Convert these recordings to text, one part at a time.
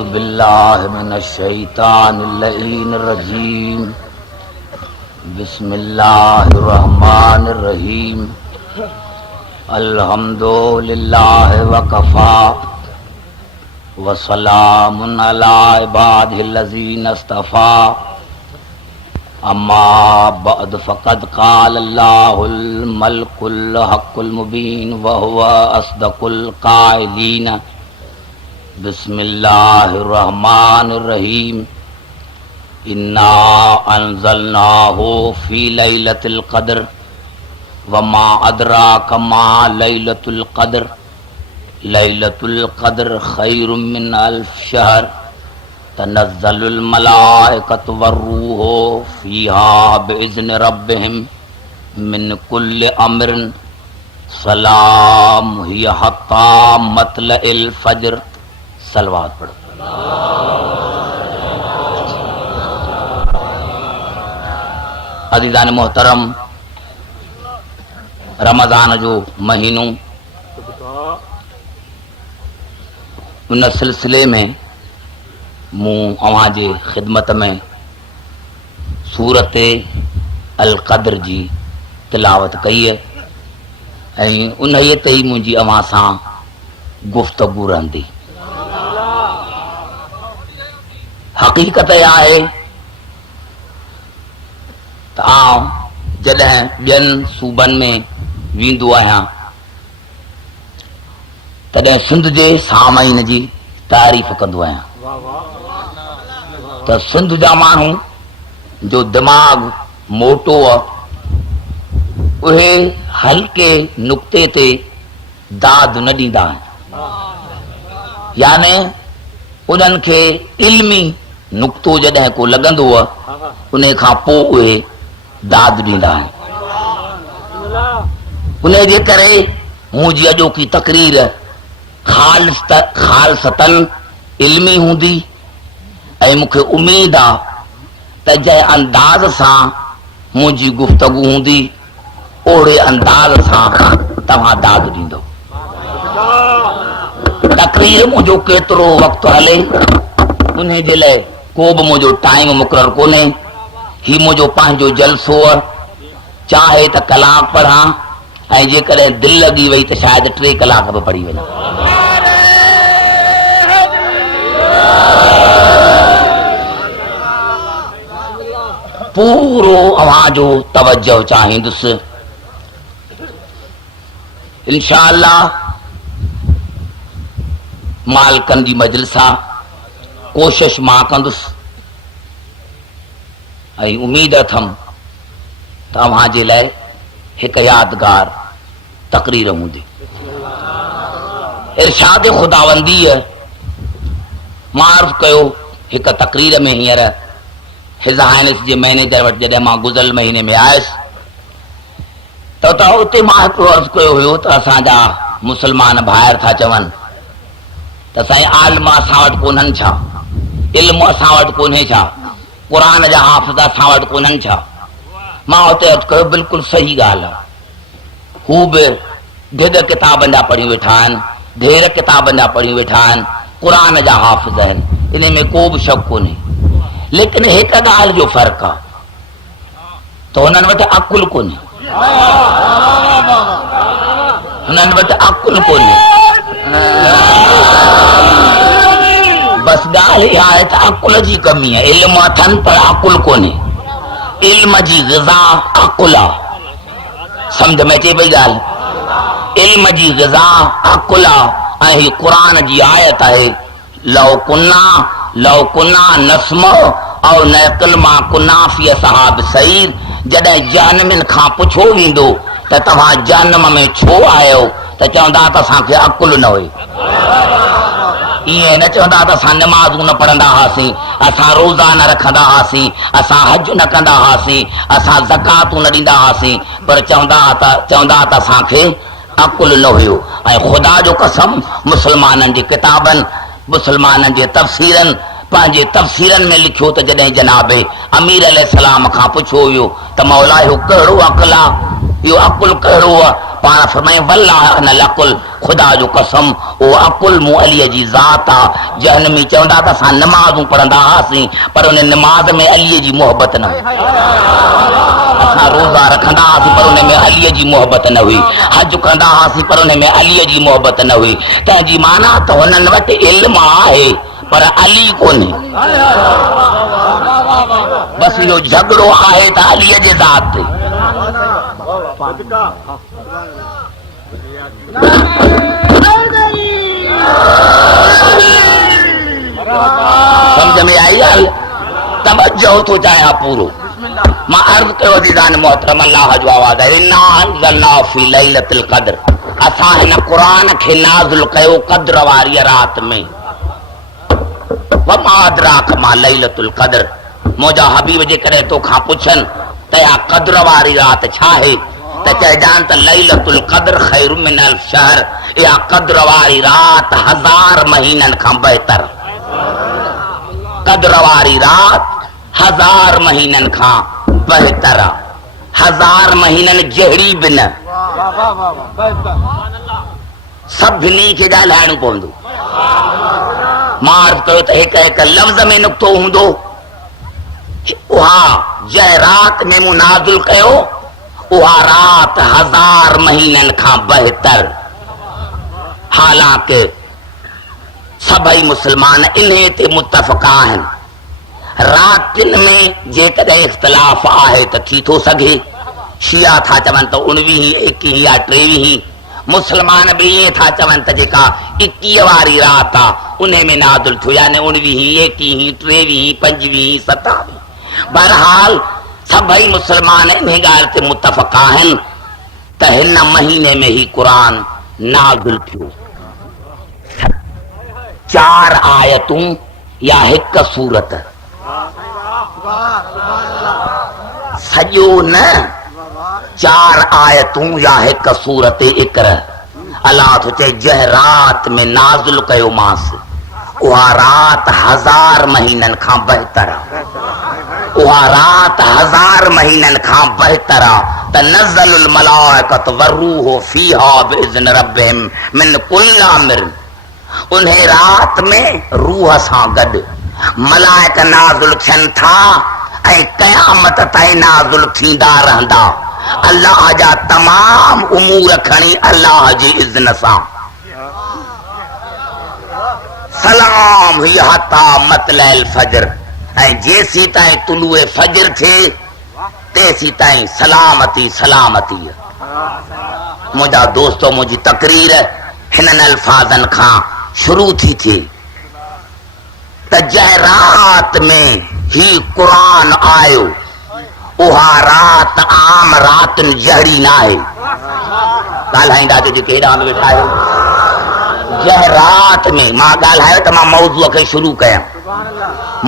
अऊज़ु बिल्लाहि मिनश शैतानिर रजीम। बिस्मिल्लाहिर रहमानिर रहीम। अल्हम्दुलिल्लाहि व कफ़ा व सलामुन अला इबादिहिल्लज़ीना इस्तफ़ा। अम्मा बअद फ़क़द क़ालल्लाहुल मलिकुल हक़्क़ुल मुबीन व हुवा अस्दक़ुल क़ाइलीन। बिस्मिल्लाहिर रहमानिर रहीम। इन्ना अंज़लनाहु फ़ी लैलतिल क़द्र वमा अदराका मा लैलतुल क़द्र। लैलतुल क़द्र खैरुम मिन अल्फ़ शहर। तनज़्ज़लुल मलाइकतु वर्रूहु फ़ीहा बिइज़्नि रब्बिहिम मिन कुल्लि अम्रिन सलाम हिय हत्ता मतलइल फ़ज्र। सलवात पढ़ो। अज़ीज़ान मोहतरम, रमज़ान जो महीनो, उन सिलसिले में मूं अवां जे ख़िदमत में सूरत अल क़द्र जी तिलावत कई है ऐं उन ते ही मुंहिंजी अवां सां गुफ़्तगू रहंदी। हक़ीक़त आहे त आउं जॾहिं ॿियनि सूबनि में वेंदो आहियां तॾहिं सिंध जे सामाईन जी तारीफ़ कंदो आहियां त सिंध जा माण्हू जो दिमाग़ मोटो आहे उहे हल्के नुक़्ते ते दाद न ॾींदा आहिनि, याने उन्हनि खे इल्मी नुक़्तो जॾहिं को लॻंदो आहे उन खां पोइ उहे दाद ॾींदा आहिनि। उन जे करे मुंहिंजी अॼोकी तक़रीर ख़ालिसतन इल्मी हूंदी ऐं मूंखे उमेद आहे त जंहिं अंदाज़ सां मुंहिंजी गुफ़्तगू हूंदी ओड़े अंदाज़ सां तव्हां दाद ॾींदो। तक़रीर मुंहिंजो केतिरो वक़्तु हले उन जे लाइ को बि मुंहिंजो टाइम मुक़ररु कोन्हे। ही मुंहिंजो पंहिंजो जलसो आहे, चाहे त कलाक पढ़ां ऐं जेकॾहिं दिलि लॻी वई त शायदि 3 कलाक बि पढ़ी वञा। पूरो अव्हां जो तवज्जो चाहींदुसि। इंशाअल्लाह मालिकनि जी मजलिस आहे, कोशिश मां कंदुसि ऐं उमीद अथमि त अव्हां जे लाइ हिकु यादगार तक़रीर हूंदी। इरशाद ख़ुदावंदीअ मां अर्ज़ कयो हिकु तक़रीर में हींअर हिज़ हाइनिस जे मैनेजर वटि जॾहिं मां गुज़िरियल महीने में आयुसि त उते मां हिकिड़ो अर्ज़ु कयो हुयो त असांजा मुस्लमान ॿाहिरि था चवनि त साईं आलिम असां वटि कोन्हनि छा, इल्मु असां वटि कोन्हे छा, क़ुरान जा हाफ़िज़ असां वटि कोन्हनि छा। मां उते अर्ज़ु कयो बिल्कुलु सही ॻाल्हि आहे, हू बि ढिघ किताबनि जा पढ़ी वेठा आहिनि, ढेर किताबनि जा पढ़ी वेठा आहिनि, क़ुरान जा हाफ़िज़ आहिनि, इन में को बि शक कोन्हे। लेकिन हिकु ॻाल्हि जो फ़र्क़ु आहे त हुननि वटि अकुल कोन्हे, हुननि वटि अकुल कोन्हे। बस ॻाल्हि इहा आहे त अकुल जी कमी आहे। इल्म अथनि पर अकुल कोन्हे। इल्म जी ग़िज़ा अकुल आहे। सम्झ में अचे पई ॻाल्हि? इल्म जी ग़िज़ा अकुल आहे ऐं हीअ क़ुरान जी आयत आहे लौ कुन्ना नस्मो और नक़ल मा कुन्ना फी असहाब सईर। जॾहिं जहन्नम खां पुछो वेंदो त तव्हां जहन्नम में छो आयो त चवंदा त असांखे अकुल न हुई। ईअं न चवंदा त असां नमाज़ूं न पढ़ंदा हुआसीं, असां रोज़ा न रखंदा हुआसीं, असां हज न कंदा हुआसीं, असां ज़कातूं न ॾींदा हुआसीं, पर चवंदा त असांखे अकुल न हुयो। ऐं ख़ुदा जो कसम मुस्लमाननि जी किताबनि, मुस्लमाननि जे तफ़सीरनि, पंहिंजे तफ़सीरनि में लिखियो त जॾहिं जनाब अमीर अलैहिस्सलाम खां पुछो हुयो त मौला इहो कहिड़ो अकुल आहे यो अकुल कहिड़ो आहे? पाण फरमाए वल्लाह न लकुल, ख़ुदा जो कसम उहो अकुल मूं अलीअ जी ज़ात आहे। जहनमी चवंदा त असां नमाज़ूं पढ़ंदा हुआसीं पर उन नमाज़ में अलीअ जी मोहबत न हुई। असां रोज़ा रखंदा हुआसीं पर उन में अलीअ जी मोहबत न हुई। हज कंदा हुआसीं पर उन में अलीअ जी मोहबत न हुई। तंहिंजी माना त हुननि वटि इल्म आहे पर अली कोन्हे। बसि इहो झगड़ो आहे त अलीअ जे ज़ात ते। समझ में आई ॻाल्हि? तवज्जो थो चाहियां पूरो। मां अर्ज़ कयो अज़ीज़ान मोहतरम, अल्लाह जो आवाज़ आहे, इन्ना अंज़लनाहु फ़ी लैलतिल क़द्र, असां हिन क़ुरान खे नाज़िल कयो क़द्र वारी रात में। वमा अदराक मा लैलतुल क़द्र, मुंहिंजा हबीब जेकॾहिं तोखां पुछनि त इहा क़द्र वारी रात छा आहे त चइजान त लैलतुल क़द्र खैरु मिन अल्फ शहर, इहा क़द्र वारी रात 1000 महीननि खां बहितर। क़द्र वारी रात 1000 महीननि खां बहितर। 1000 महीननि जहिड़ी बि न। सभिनी खे ॻाल्हाइणो पवंदो। मां अर्ज़ कयो त हिक हिक लफ़्ज़ में नुक़्तो हूंदो। उहा जंहिं रात में मूं नाज़िल कयो उहा रात 1000 महीननि खां बहितर। हालांकि सभई मुस्लमान इन्हे ते मुतफ़क़ आहिनि। रातिन में जेकॾहिं इख़्तिलाफ़ आहे त थी थो सघे। शिया था चवनि त 19, 21 या 23। मुस्लमान बि ईअं था चवनि त जेका 21 वारी रात आहे उन में नाज़िल थियो, यानी 19, 21, 23, 25, 27। बहरहाल सभई मुस्लमान इन ॻाल्हि ते मुतफ़क़ आहिनि त हिन महीने में ही क़ुरान नाज़िल थियो। 4 आयतूं या हिक सूरत, सॼो न, 4 आयतूं या हिक सूरत इक़रा। अलाह थो चए जंहिं रात में नाज़िल कयो मांसि उहा रात 1000 महीननि खां बहितर आहे। उहा रात 1000 महीननि खां बहितर आहे। तनज़्ज़लुल मलाइकतु वरूह फ़ीहा बिइज़्नि रब्बिहिम मिन कुल्लि अम्र, उन्हें रात में रूह सां गॾु मलाइक नाज़िल थियनि था ऐं क़यामत ताईं नाज़िल थींदा रहंदा। अल्लाह जा तमाम उमूर खणी अल्लाह जी इज़्न सां। सलाम ही हता मतलल फजर, ऐं जेसी ताईं तुलूए फजर थिए तेसी ताईं सलामती सलामती। मुंहिंजा दोस्तो, मुंहिंजी तकरीर हिननि अल्फाज़नि खां शुरू थी थिए त जंहिं रात में ही क़ुरान आयो उहा रात आम रातुनि जहिड़ी न आहे। ॻाल्हाईंदा त जेके हेॾां वेठा आहियो, जंहिं रात में मां ॻाल्हायो त मां मौज़ूअ खे शुरू कयां।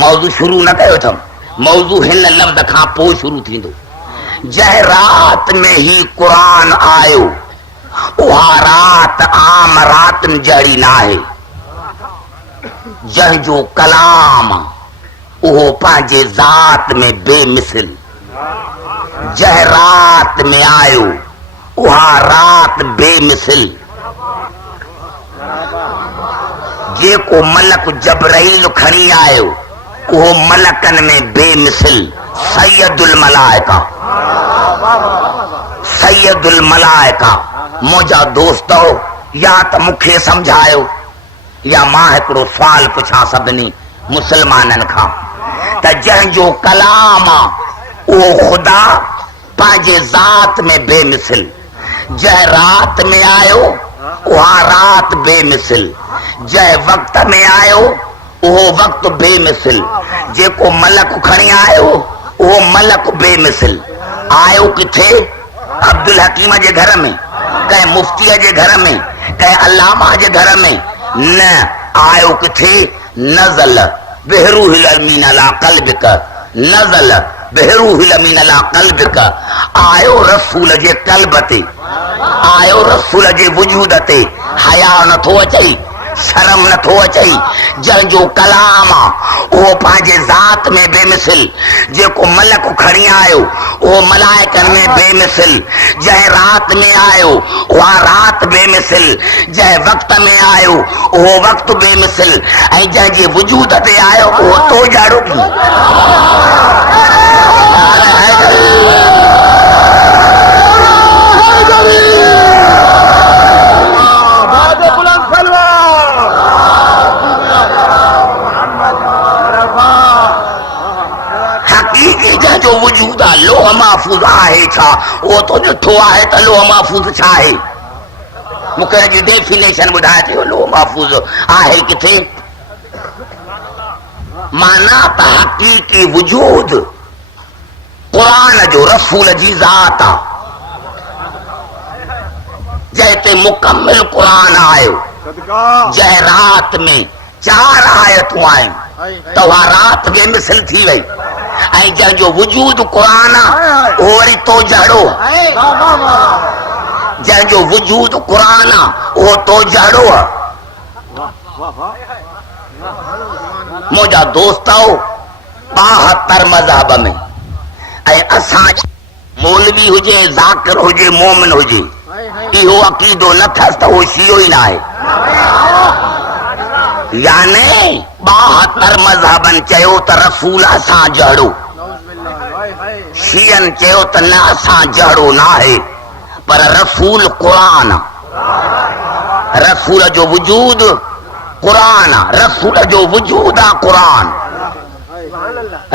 मौज़ू शुरू न कयो अथमि, मौज़ू हिन लफ़्ज़ खां पोइ शुरू थींदो। जंहिं रात में ही क़ुरान आयो उहा रात आम रातुनि जहिड़ी न आहे। जंहिंजो कलाम उहो पंहिंजे ज़ात में बेमिसल। जंहिं रात में आयो उहा रात बेमिसल। जेको मलक जबराइल खणी आयो उहो मलकनि में बेमिसल। सैयदुल मलाइका, सैयदुल मलाइका। मुंहिंजा दोस्तो, या त मूंखे सम्झायो या मां हिकिड़ो सुवाल पुछां सभिनी मुस्लमाननि खां त जंहिंजो कलाम आहे उहो ख़ुदा पंहिंजे ज़ात में बेमिसल। जंहिं रात में आयो उहा रात बेमिसल। जंहिं वक़्त में आयो उहो वक़्तु बेमिसल। जेको मलक खणी आयो उहो मलक बेमिसल। आयो किथे? अब्दुल हकीम जे घर में, कंहिं मुफ्तीअ जे घर में, कंहिं अल्लामा जे घर में न। आयो किथे? नज़ल बिहरूल अमीन अला क़ल्बिक, नज़ल बिहरूल अमीन अला क़ल्बिक। आयो रसूल जे क़ल्ब ते, आयो रसूल जे वजूद ते। हया नथो अचई, शर्म नथो अचई। जंहिंजो कलाम आहे वो पांजे ज़ात में बेमिसल, जेको मलक खणी आयो वो मलाइकन में बेमिसल, जंहिं रात में आयो वह रात बेमिसल, जंहिं वक्त में आयो वो वक्त बेमिसल, ऐं जंहिंजे वजूद ते आयो वो तो जाड़ो जो वजूद आहे लोह महफूज़ आहे छा वो तो ॾिठो आहे त लोह महफूज़ छा आहे। मूंखे जी डेफिनेशन ॿुधाए थियो लोह महफूज़ आहे किथे। माना त हक़ीक़ी वजूद क़ुरान जो रसूल जी ज़ात आहे, जंहिं ते मुकम्मिल क़ुरान आयो, जंहिं रात में 4 आयतूं आहिनि त उहा रात बेमिसल थी वई, ऐं जंहिंजो वजूद क़ुरान आहे उहो वरी तो जहिड़ो, जंहिंजो वजूद क़ुरान आहे उहो तो जहिड़ो आहे। मुंहिंजा दोस्त 72 मज़हब में, ऐं असां मौलवी हुजे ज़ाकिर हुजे मोमिन हुजे इहो अक़ीदो न अथसि त उहो शियो ई न आहे। यानी 72 मज़हबनि चयो त रसूल असां जहिड़ो, शियनि चयो त न असां जहिड़ो न आहे, पर रसूल क़ुरान, रसूल जो वजूद क़ुरान, रसूल जो वजूद आहे क़ुरान,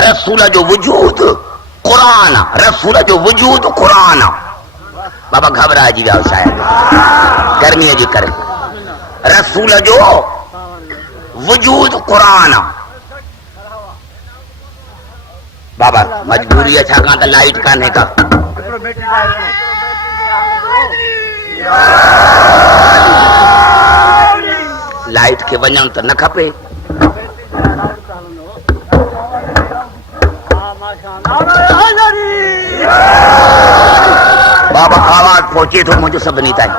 रसूल जो वजूद क़ुरान, रसूल जो वजूद क़ुरान। बाबा घबराइजी विया शायदि गर्मीअ जे करे। रसूल जो वजूद क़ुरान। बाबा मजबूरी है छाकाणि त लाइट कान्हे का। लाइट खे वञण त न खपे। बाबा आवाज पहुचे थो मुंहिंजो सभिनी ताईं।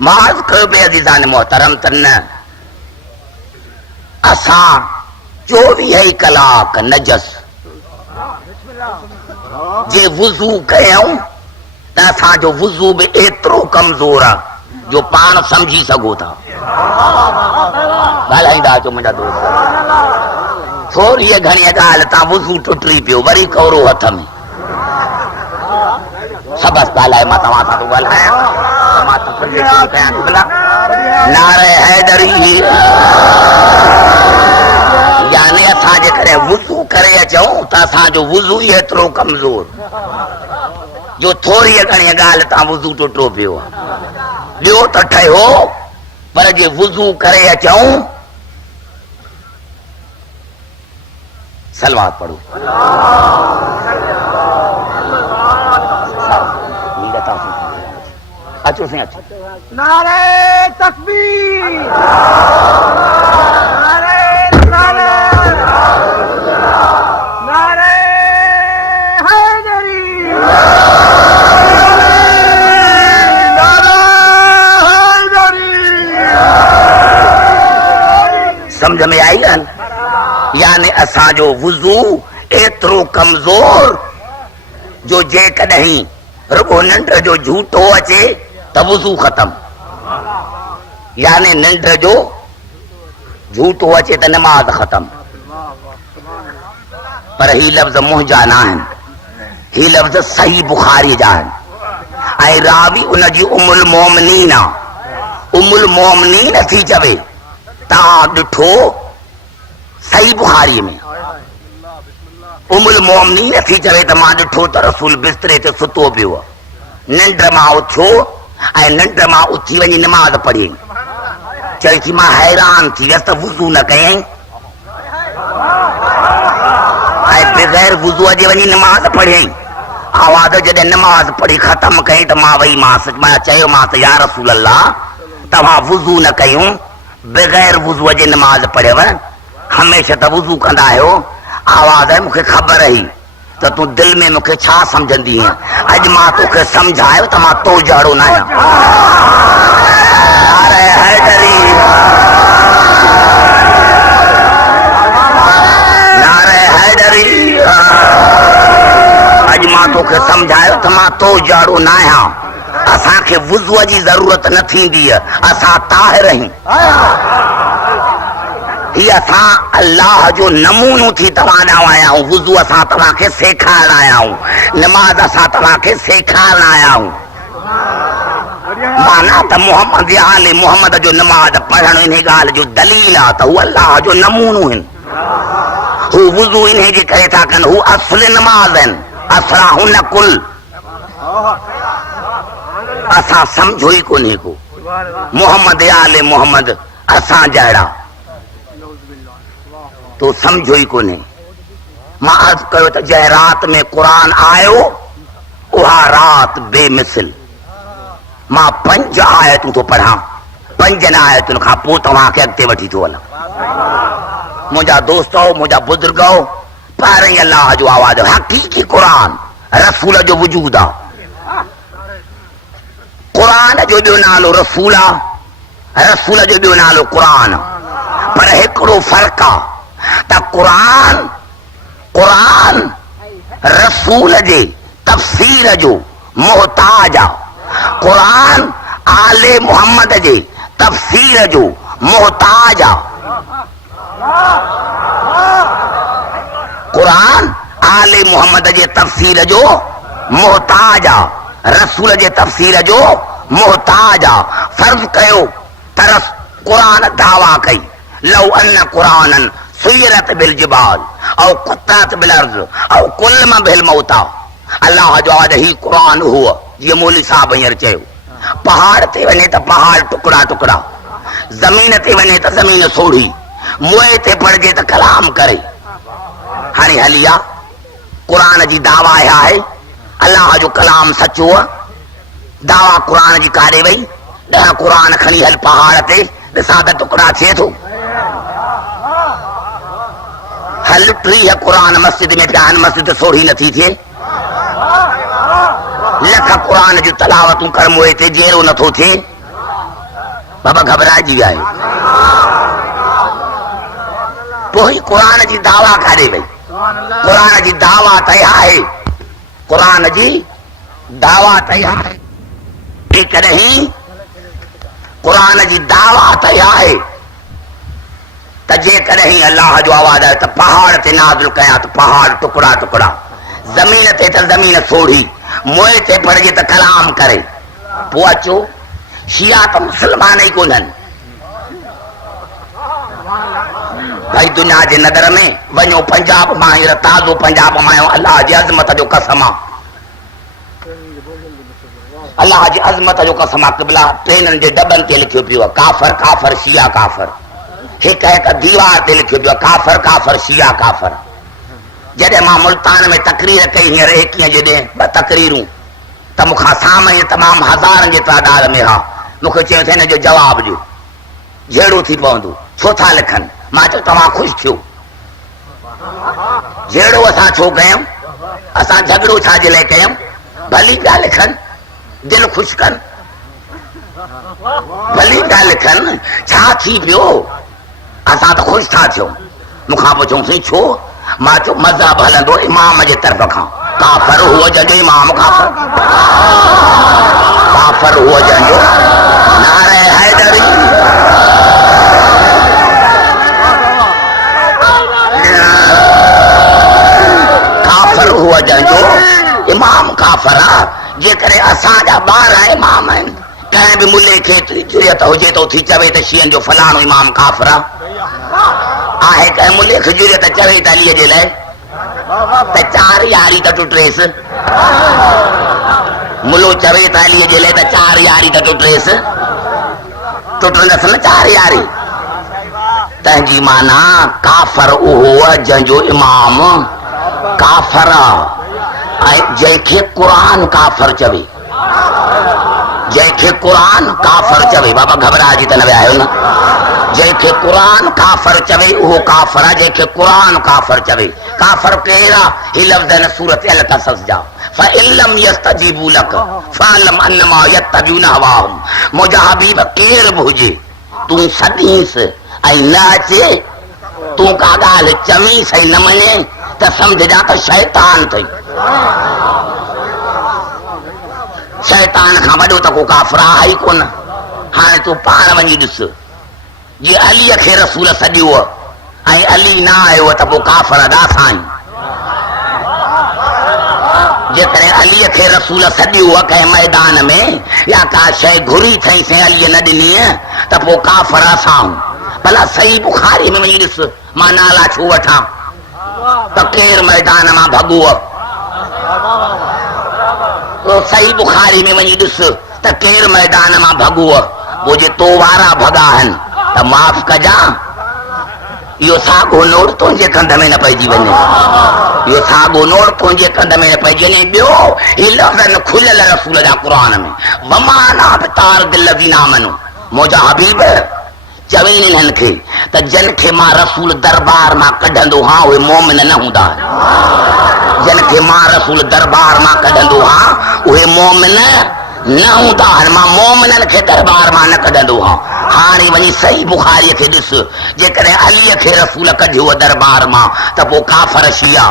माज़ कयो बे अज़ीज़ान मोहतरम त न असां 24 कलाक नजस जे वुज़ू कयूं त असांजो वुज़ू बि एतिरो कमज़ोर आहे जो पाण सम्झी सघो था। ॻाल्हाईंदा अचो मुंहिंजा दोस्त। थोरी घणी ॻाल्हि तां वुज़ू टुटी पियो वरी कौरो हथ में। सबस ॻाल्हाए मां तव्हां सां थो ॻाल्हायां। नारे हैदरी यानी असां जेकॾहिं वुज़ू करे अचूं त असांजो वुज़ू ई एतिरो कमज़ोर जो थोरी घणी ॻाल्हि तां वुज़ू टुटो पियो आहे। ॿियो त ठहियो पर जे वुज़ू करे अचूं। सलवात पढ़ो। अचो से अचो। नारे तकबीर, नारे नारे नारे हैदरी, नारे हैदरी। समझ में आई न? यानी असांजो वुज़ू एतिरो कमज़ोर जो जेकॾहिं रुगो निंड जो झूठो अचे त वुज़ू ख़तम। यानी निंड जो झूठो अचे त नमाज़ ख़तम। पर ही लफ़्ज़ मुंहिंजा न आहिनि, ही लफ़्ज़ सही बुखारी जा आहिनि ऐं रावी उनजी उमुल मोमिनीन आहे। उमुल मोमिनीन थी चवे। तव्हां ॾिठो सही बुखारी में उमुल मोमिनीन थी चवे त मां ॾिठो त रसूल बिस्तरे ते सुतो पियो, निंड मां उथियो ऐं निंड मां उथी वञी नमाज़ पढ़ी। चई थी मां हैरान थी वियसि त वुज़ू न कयईं ऐं बग़ैर वुज़ूअ जे वञी नमाज़ पढ़ियईं। आवाज़ जॾहिं नमाज़ पढ़ी ख़तमु कई त मां वई मांसि, मां चयोमांसि या रसूल अल्लाह तव्हां वुज़ू न कयूं बग़ैर वुज़ूअ जे नमाज़ पढ़ियव, हमेशह त वुज़ू कंदा आहियो। आवाज़ आहे मूंखे ख़बर हुई त तूं दिलि में मूंखे छा सम्झंदी आहीं। अॼु मां तोखे सम्झायो त मां तो जहिड़ो न आहियां। जाड़ो ना आया असा के वुज़ू जी जरूरत न थींदी असा ताहिर आहियूं ही असा अल्लाह जो नमूनो थी तव्हां ॾांहुं आया आहियूं वुज़ू असा तव्हां खे सेखारण आया आहियूं नमाज असा तव्हां खे सेखारण आया आहियूं माना त मोहम्मद आले मोहम्मद जो नमाज पढ़ण इन ॻाल्हि जो दलील आहे त हू अल्लाह जो नमूनो आहिनि हू वुज़ू इन जे करे था कनि हू असुल नमाज आहिनि असरा हुन कुल असां सम्झो ई कोन्हे को मोहम्मद आले मोहम्मद असां जहिड़ा तो सम्झो ई कोन्हे मां अर्ज़ कयो त जंहिं रात में क़ुर आयो उहा रात बेमिसल मां 5 आयतूं थो पढ़ां 5 आयतुनि खां पोइ तव्हांखे अॻिते वठी थो वञां मुंहिंजा दोस्तो मुंहिंजा बुज़ुर्ग पहिरीं अल्लाह जो आवाज़ हक़ीक़ी क़ुर रसूल जो वजूद आहे क़ुर जो ॿियो नालो रसूल आहे रसूल जो ॿियो नालो क़ुर पर हिकिड़ो फ़र्क़ु आहे त क़ुर रसूल जे तफ़सीर जो मोहताज आहे क़ुर आले मोहम्मद जे तफ़सीर जो मोहताज आहे क़ुर आले मोहम्मद जे तफ़सीर जो मोहताज आहे रसूल जे तफ़सीर जो मोहताज आहे फर्ज़ कयो त क़ुर दावा कई लौ अन क़ुरानन सुयरत बिल जिबाल औ कुतरत बिल अर्ज़ औ कुल्म बिल मौता अल्लाह जो आवाज़ ही क़ुर हुआ जीअं मौलवी साहब हींअर चयो पहाड़ ते वञे त पहाड़ टुकड़ा टुकड़ा ज़मीन ते वञे त ज़मीन सोढ़ी मुंहं ते पढ़जे त कलाम करे हाणे हली आहे क़ुर जी दावा आहे अल्लाह जो कलाम सचो आहे दावा क़ुर जी काॾे वई 10 क़ुर खणी हल पहाड़ ते ॾिसां त टुकड़ा थिए थो हल 30 क़ुर मस्जिद में पिया आहिनि मस्जिद सोढ़ी नथी थिए लख क़ुर जूं तलावतूं कर मुंहं ते जहिड़ो नथो थिए बाबा घबराइजी विया आहियो पोइ ही क़ुर जी दावा काॾे वई क़ुर जी दावा त आहे क़ुर जी दावा त आहे जेकॾहिं क़ुर जी दावा त आहे त जेकॾहिं अल्लाह जो आवाज़ आहे त पहाड़ ते नाज़िल कयां त पहाड़ टुकड़ा टुकड़ा ज़मीन ते त ज़मीन सोढ़ी मुंहं ते पढ़जे त कलाम करे पोइ अचो शिया त मुस्लमान ई कोन्हनि भाई दुनिया जे नगर में वञो पंजाब मां हींअर ताज़ो पंजाब मां आयो अल्लाह जी अज़मत जो कसम आहे अल्लाह जी अज़मत जो कसम आहे क़िबला ट्रेननि जे दॿनि ते लिखियो पियो आहे काफ़र काफ़र शिया काफ़र हिक हिक दीवार ते लिखियो पियो आहे काफ़र काफ़र शिया काफ़र जॾहिं मां मुल्तान में तकरीर कई हींअर 21 जे ॾींहुं 2 तकरीरूं त मूंखां साम्हूं तमामु हज़ारनि जे तादाद में हा मूंखे चयो त हिन जो जवाबु ॾियो जहिड़ो थी पवंदो छो था लिखनि मां चयो तव्हां ख़ुशि थियो जहिड़ो असां छो कयूं असां झगड़ो छाजे लाइ कयूं भली पिया लिखनि दिलि ख़ुशि कनि भली पिया लिखनि छा थी पियो असां त ख़ुशि था थियूं मूंखां पुछऊंसीं छो मां चयो मज़हब हलंदो इमाम जे तरफ़ खां काफ़र हुओ जंहिंजो इमाम काफ़र काफ़र हुओ जंहिंजो नारे हैदरी काफ़र हुओ जंहिंजो इमाम काफ़र आहे जेकॾहिं असांजा ॿार इमाम आहिनि कंहिं बि मुले खे जुरियत हुजे त उथी चवे त शियनि जो फलाणो इमाम काफ़र आहे कंहिं मुले खे जुरियत चवे त अलीअ जे लाइ त 4 यारी त टुटरेसि मुलो चवे त अलीअ जे लाइ त 4 यारी त टुटरेसि टुटंदसि न 4 यारी तंहिंजी माना काफ़र उहो जंहिंजो इमाम काफ़र ऐं जंहिंखे क़ुर काफ़र चवे जंहिंखे क़ुर काफ़र चवे बाबा घबराइजी त न विया आहियो न जंहिंखे क़ुर काफ़र चवे उहो काफ़र आहे जंहिंखे क़ुर काफ़र चवे काफ़र कहिड़ा ही लफ़्ज़ आहिनि सूरत अल क़सस जा फ़इल्लम यस्तजीबू लक फ़अलम अन्नमा यत्तबिऊन हवाहुम मुंहिंजा हबीब केर बि हुजे तूं सॾींसि ऐं न अचे तूं का ॻाल्हि चवींसि ऐं न मञे त सम्झजा त शैतान अथई शैतान खां वॾो त को काफ़िर आहे ई कोन। हाणे तूं पाण वञी ॾिस, जी अलीअ खे रसूल सॾियो ऐं अली न आयो त पोइ काफ़िर अदा साईं। जेकॾहिं अलीअ खे रसूल सॾियो कंहिं मैदान में या का शइ घुरी अथई से अलीअ न ॾिनी त पोइ काफ़िर असां। भला सही बुखारी में वञी ॾिस, मां नाला छो वठां त केरु मैदान मां भॻो। सही बुखारी में वञी ॾिस त केरु मैदान मां भॻो। पोइ जे तो वारा भॻा आहिनि त माफ़ कजां, इहो साॻो नोड़ तुंहिंजे कंध में न पइजी वञे, इहो साॻो नोड़ तुंहिंजे कंध में न पइजी वञे। ॿियो ही लफ़्ज़ खुलियल रसूल जा क़ुरान में, वमाना बितार दिल ज़ीना मनो, मुंहिंजा हबीब चवई हिननि खे त जिन खे मां रसूल दरबार मां कढंदो हा उहे मोमिन न हूंदा। जिन खे मां रसूल दरबार मां कढंदो हा उहे मोमिन न हूंदा। मां मोमिननि खे दरबार मां न कढंदो हा। हाणे वञी सही बुखारीअ खे ॾिस, जेकॾहिं अलीअ खे रसूल कढियो दरबार मां त पोइ काफ़िर शिया।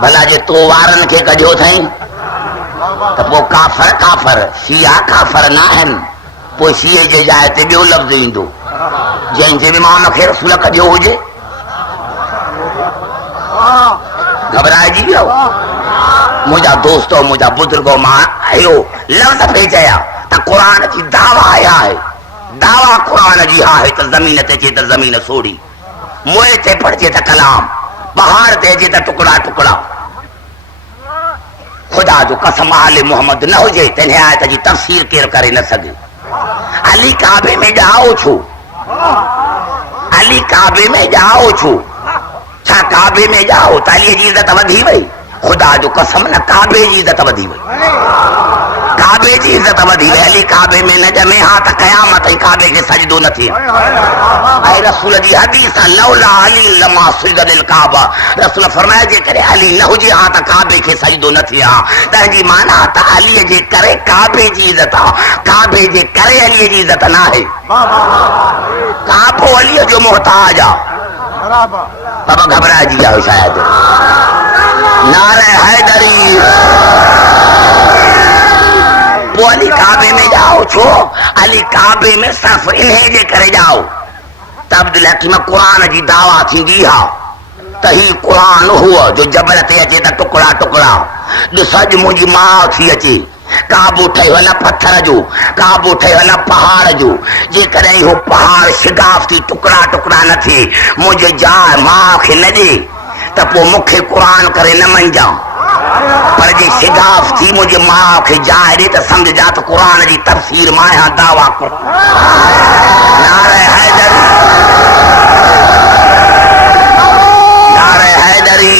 भला जे तो वारनि खे कढियो अथई त पोइ काफ़िर काफ़िर, शिया काफ़िर न आहिनि। पोइ शिए जे जाइ ते ॿियो लफ़्ज़ ईंदो, जंहिंजे इमाम खे रसूल कढियो हुजे। घबराइजी वियो मुंहिंजा दोस्तो, मुंहिंजा बुज़ुर्गो, मां अहिड़ो लफ़्ज़ पे चया त क़ुरान जी दावा आहे, दावा क़ुरान जी आहे त ज़मीन ते अचे त ज़मीन सोड़ी, मुंहुं ते पढ़जे त कलाम, पहाड़ ते अचे त टुकड़ा टुकड़ा। ख़ुदा जो कसम आले मोहम्मद न हुजे तंहिं आयत जी तफ़सीर केरु करे न सघे। अली काबे में ॼाओ छो, अली काबे में ॼाओ छो, छा काबे में ॼाओ त अलीअ जी इज़त वधी वई? ख़ुदा जो कसम न, काबे जी इज़त वधी वई, काबे जी इज़त वधी वई। अली काबे में न ॼमे हा त क़यामत ताईं काबे खे सजदो न थिए। ऐं रसूल जी हदीस लौला अली लमा सुजदल काबा, रसूल फरमाए जेकॾहिं अली न हुजे हा त काबे खे सजदो न थिए हा। तंहिंजी माना त अलीअ जे करे काबे जी इज़त आहे, काबे जे करे अलीअ जी इज़त न आहे। काबो अलीअ जो मोहताज आहे। बाबा घबराइजी विया शायदि। नारे हैदरी, पोइ अली काबे में जाओ छो? अली काबे में सिर्फ़ इन्हे जे करे जाओ त अब्दुल हकीम क़ुरान जी दावा थींदी हा त ही क़ुरान हुआ जो जबल ते अचे त टुकड़ा टुकड़ा। ॾिस अॼु मुंहिंजी माउ थी अचे, काबो ठहियो न पत्थर जो, काबो ठहियो न पहाड़ जो। जेकॾहिं इहो पहाड़ शिगाफ थी टुकड़ा टुकड़ा न थिए, मुंहिंजे जाइ माउ खे न ॾे त पोइ मूंखे क़ुरान करे न मञजां। पर जे शिगाफ थी मुंहिंजे माउ खे जाइ ॾे त सम्झजा त क़ुरान जी तफ़सीर मां आहियां, दावा कर। नारे हैदरी, नारे हैदरी,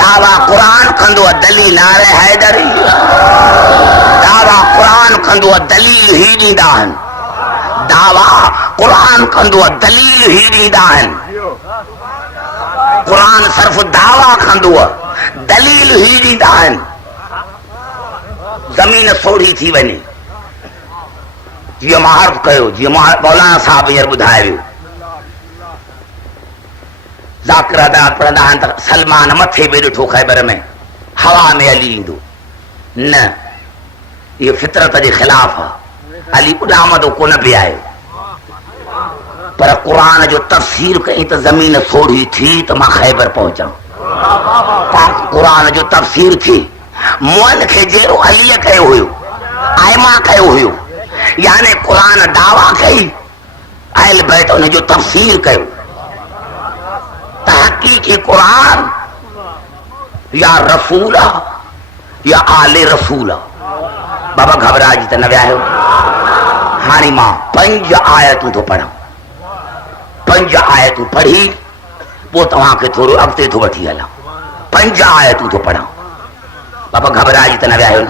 दावा क़ुरान कंदो दलील। नारे हैदरी, दावा क़ुरान कंदो दलील ही ॾींदा आहिनि, दावा क़ुरान कंदो दलील ही ॾींदा आहिनि। क़ुरान सिर्फ़ दावा कंदो, दलील ही ॾींदा आहिनि। ज़मीन सोढ़ी थी वञे, जीअं मां अर्ज़ कयो, जीअं मौलाना साहब हींअर ॿुधाए वियो, ज़ाकिर अदात पढ़ंदा आहिनि त सलमान मथे बि ॾिठो ख़ैबर में, हवा में अली ईंदो न, इहो फितरत जे ख़िलाफ़ आहे। अली उॾामंदो कोन बि आहे, पर क़ुरान जो तफ़सीर कई त ज़मीन सोढ़ी थी त मां ख़ैबर पहुचां, ताकि क़ुरान जो तफ़सीर थी। मुअन खे जहिड़ो अलीअ कयो हुयो, आइमा कयो हुयो, यानी क़ुरान दावा कई, अहल बैत उन जो तफ़सीर कयो। त हक़ीक़ी क़ुरान या रसूल आहे या आले रसूल आहे। बाबा घबराइजी त न विया आहियो। हाणे मां 5 आयतूं थो पढ़ां, 5 आयतूं पढ़ी पोइ तव्हांखे थोरो अॻिते थो वठी हलां। 5 आयतूं थो पढ़ां। बाबा घबराइजी त न विया आहियो।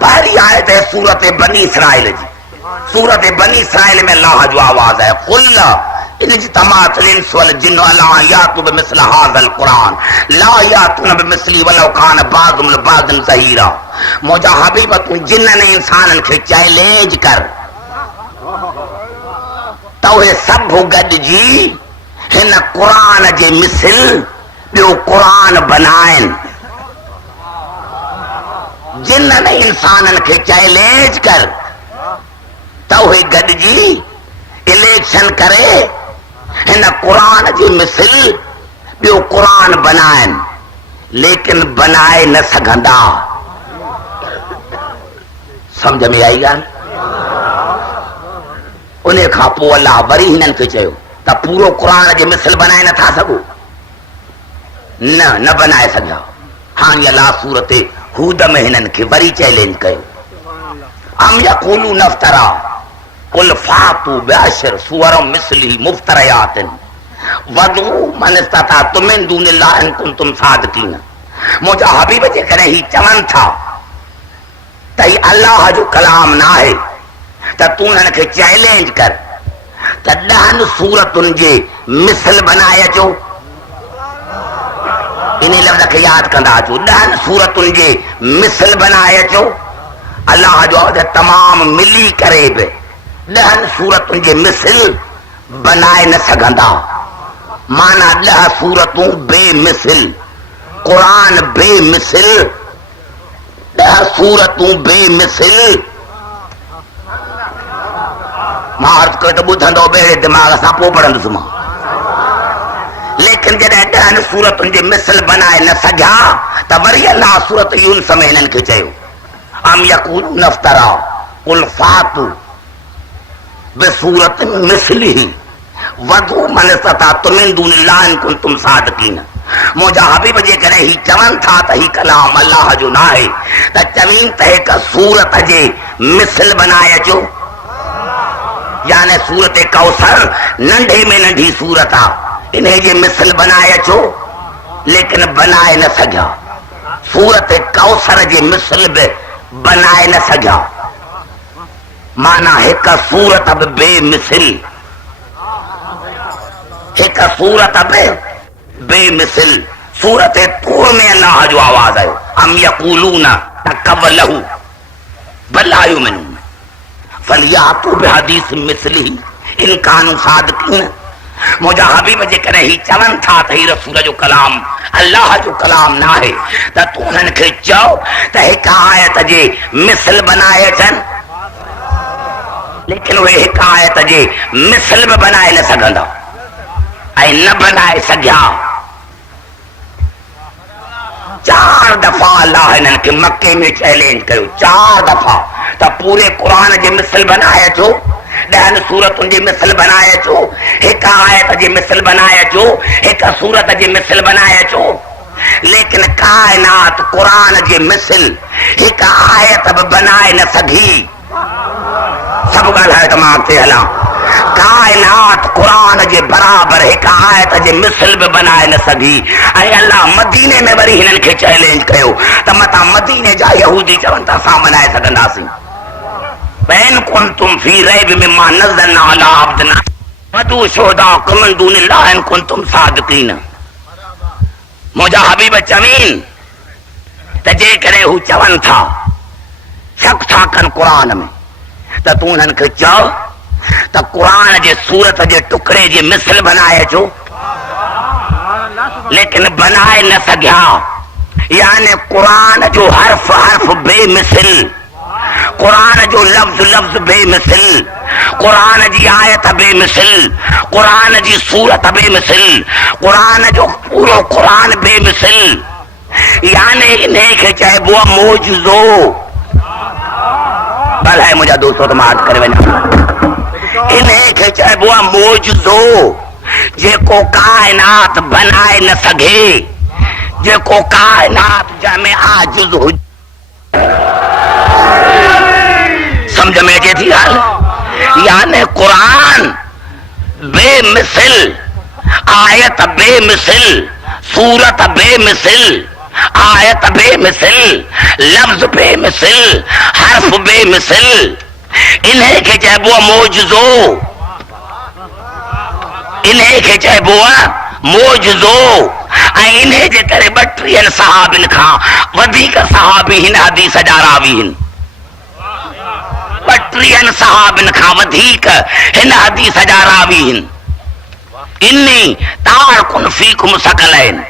पहली आयत है सूरत बनी इसराइल जी। सूरत बनी इसराइल में अल्लाह जो आवाज है, कुल इन इज्तमाअत अल-इंस वल जिन्न अला यातु बिमिस्लि हाज़ल कुरान ला यातुन बिमिस्लि वलौ कान बाज़ुहुम लिबाज़िन ज़हीरा। मुंहिंजा हबीब तूं जिन्ननि इंसाननि खे चैलेंज कर त उहे सभु गॾिजी हिन क़ुरान जे मिसिल ॿियो क़ुरान बनाइनि। जिन्ननि इंसाननि खे चैलेंज कर त उहे गॾिजी इलेक्शन करे हिन क़ुरान जी मिसिल ॿियो क़ुरान बनाइनि, लेकिन बनाए न सघंदा। सम्झ में आई ॻाल्हि? उन खां पोइ अलाह वरी हिननि खे चयो त पूरो क़ुरान जी मिसिल बनाए नथा सघो, न बनाए सघिया। हाणे अलाह सूरत हूद में हिननि खे वरी चैलेंज कयो, अम यक़ूलून नफ्तरा कुल फातू बिअशर सुवरम मिस्लिही मुफ्तरयातिन वदू मन इस्तताअतुम मिन दूनिल्लाहि इन कुंतुम सादिकीन। मुंहिंजा हबीब जे करे ही चवनि था त ही अल्लाह जो कलाम न आहे त तूं हिननि खे चैलेंज कर त 10 सूरतुनि जे मिसल बनाए अचो। इन लफ़्ज़ खे यादि कंदा अचो, 10 सूरतुनि जे मिसल बनाए अचो। अल्लाह जो तमामु मिली करे बि 10 सूरतुनि जे मिसिल बनाए न सघंदा। माना 10 सूरतूं बेमिसिल, क़ुरान बेमिसिल, 10 सूरतूं बेमिसिल। मां अर्ज़ कयो त ॿुधंदो ॿेड़े दिमाग़ सां पोइ पढ़ंदुसि मां। लेकिन जॾहिं 10 सूरतुनि जे मिसिल बनाए न सघिया त वरी अल्लाह सूरत यूनुस में हिननि खे चयो, अम यक़ूलून नफ्तरा कुल फातू बिसूरत मिस्लिही वदू मन इस्तताअतुम मिन दूनिल्लाहि इन कुंतुम सादिकीन। मुंहिंजा हबीब जे करे ही चवनि था त ही कलाम अल्लाह जो न आहे त चवनि त हिकु सूरत जे मिसिल बनाए अचो। यानी सूरत कौसर नंढे में नंढी सूरत आहे, इन जे मिसिल बनाए अचो, लेकिन बनाए न सघिया। सूरत कौसर जे मिसिल बि बनाए न सघिया। माना हिकु सूरत बि बेमिसिल, हिकु सूरत बि बेमिसिल। सूरत तूर में अल्लाह जो आवाज़ आयो, अम यक़ूलून तक़व्वलहू बल ला युमिनून फलियातू बिहदीस मिस्लिही इन कानू सादिकीन। मुंहिंजा हबीब जे करे ही चवनि था त ही रसूल जो कलाम अल्लाह जो कलाम न आहे त तूं हुननि खे चओ त हिकु आयत जे मिसिल बनाए अचनि, लेकिन उहे हिकु आयत जे मिसिल बि बनाए न सघंदा ऐं न बनाए सघिया। 4 दफ़ा अल्लाह हिननि खे मके में चैलेंज कयो, 4 दफ़ा त पूरे क़ुरान जे मिसिल बनाए अचो, 10 सूरतुनि जी मिसिल बनाए अचो, हिकु आयत जी मिसिल बनाए अचो, हिकु सूरत जी मिसिल बनाए अचो। लेकिन कायनात क़ुरान जी मिसिल हिकु आयत बि बनाए न सघी। सभु ॻाल्हाए दिमाग़ ते हलां। कायनात क़ुरान जे बराबरि हिकु आयत जे मिसिल बि बनाए न सघी। ऐं अल्लाह मदीने में वरी हिननि खे चैलेंज कयो त मतां मदीने जा यहूदी चवनि था असां बनाए सघंदासीं। बैन कुंतुम फी रैब मिम्मा नज़्ज़लना अला अब्दिना वदू शुहदाकुम मिन दूनिल्लाहि इन कुंतुम सादिकीन। मुंहिंजा हबीब चवनि त जेकॾहिं हू चवनि था शक था कनि क़ुरान में त तूं हुननि खे चओ त क़ुरान जे सूरत जे टुकड़े जे मिसिल बनाए अचो, लेकिन बनाए न सघिया। यानी क़ुरान जो हर्फ हर्फ बेमिसिल, क़ुरान जो लफ्ज़ लफ्ज़ बेमिसिल, क़ुरान जी आयत बेमिसिल, क़ुरान जी सूरत बेमिसिल, क़ुरान जो पूरो क़ुरान बेमिसिल। यानी इन्हें खे चइबो आहे मौजूज़ो। भले मुंहिंजा दोस्तो त मां करे वञा, इन्हें खे चइबो आहे मौजूज़ो, जेको कायनात बनाए न सघे, जेको कायनात जंहिंमें आजिज़ हुजे। समझ में अचे थी ॻाल्हि? यानी क़ुरान बेमिसिल, आयत बेमिसिल, सूरत बेमिसिल, आयत बेमिसिल, लफ्ज़ बेमिसिल, हर्फ बेमिसिल। इन्हें खे चइबो आहे मौजूज़ो। इन्हें के चइबो आहे मोजज़ो ऐं इन्हे जे करे 32 सहाबिन खां वधीक सहाबी हिन हदीस जा रावी आहिनि 32 सहाबिन खां वधीक हिन हदीस जा रावी आहिनि इन्नी तारकुन फीकुम सकलैन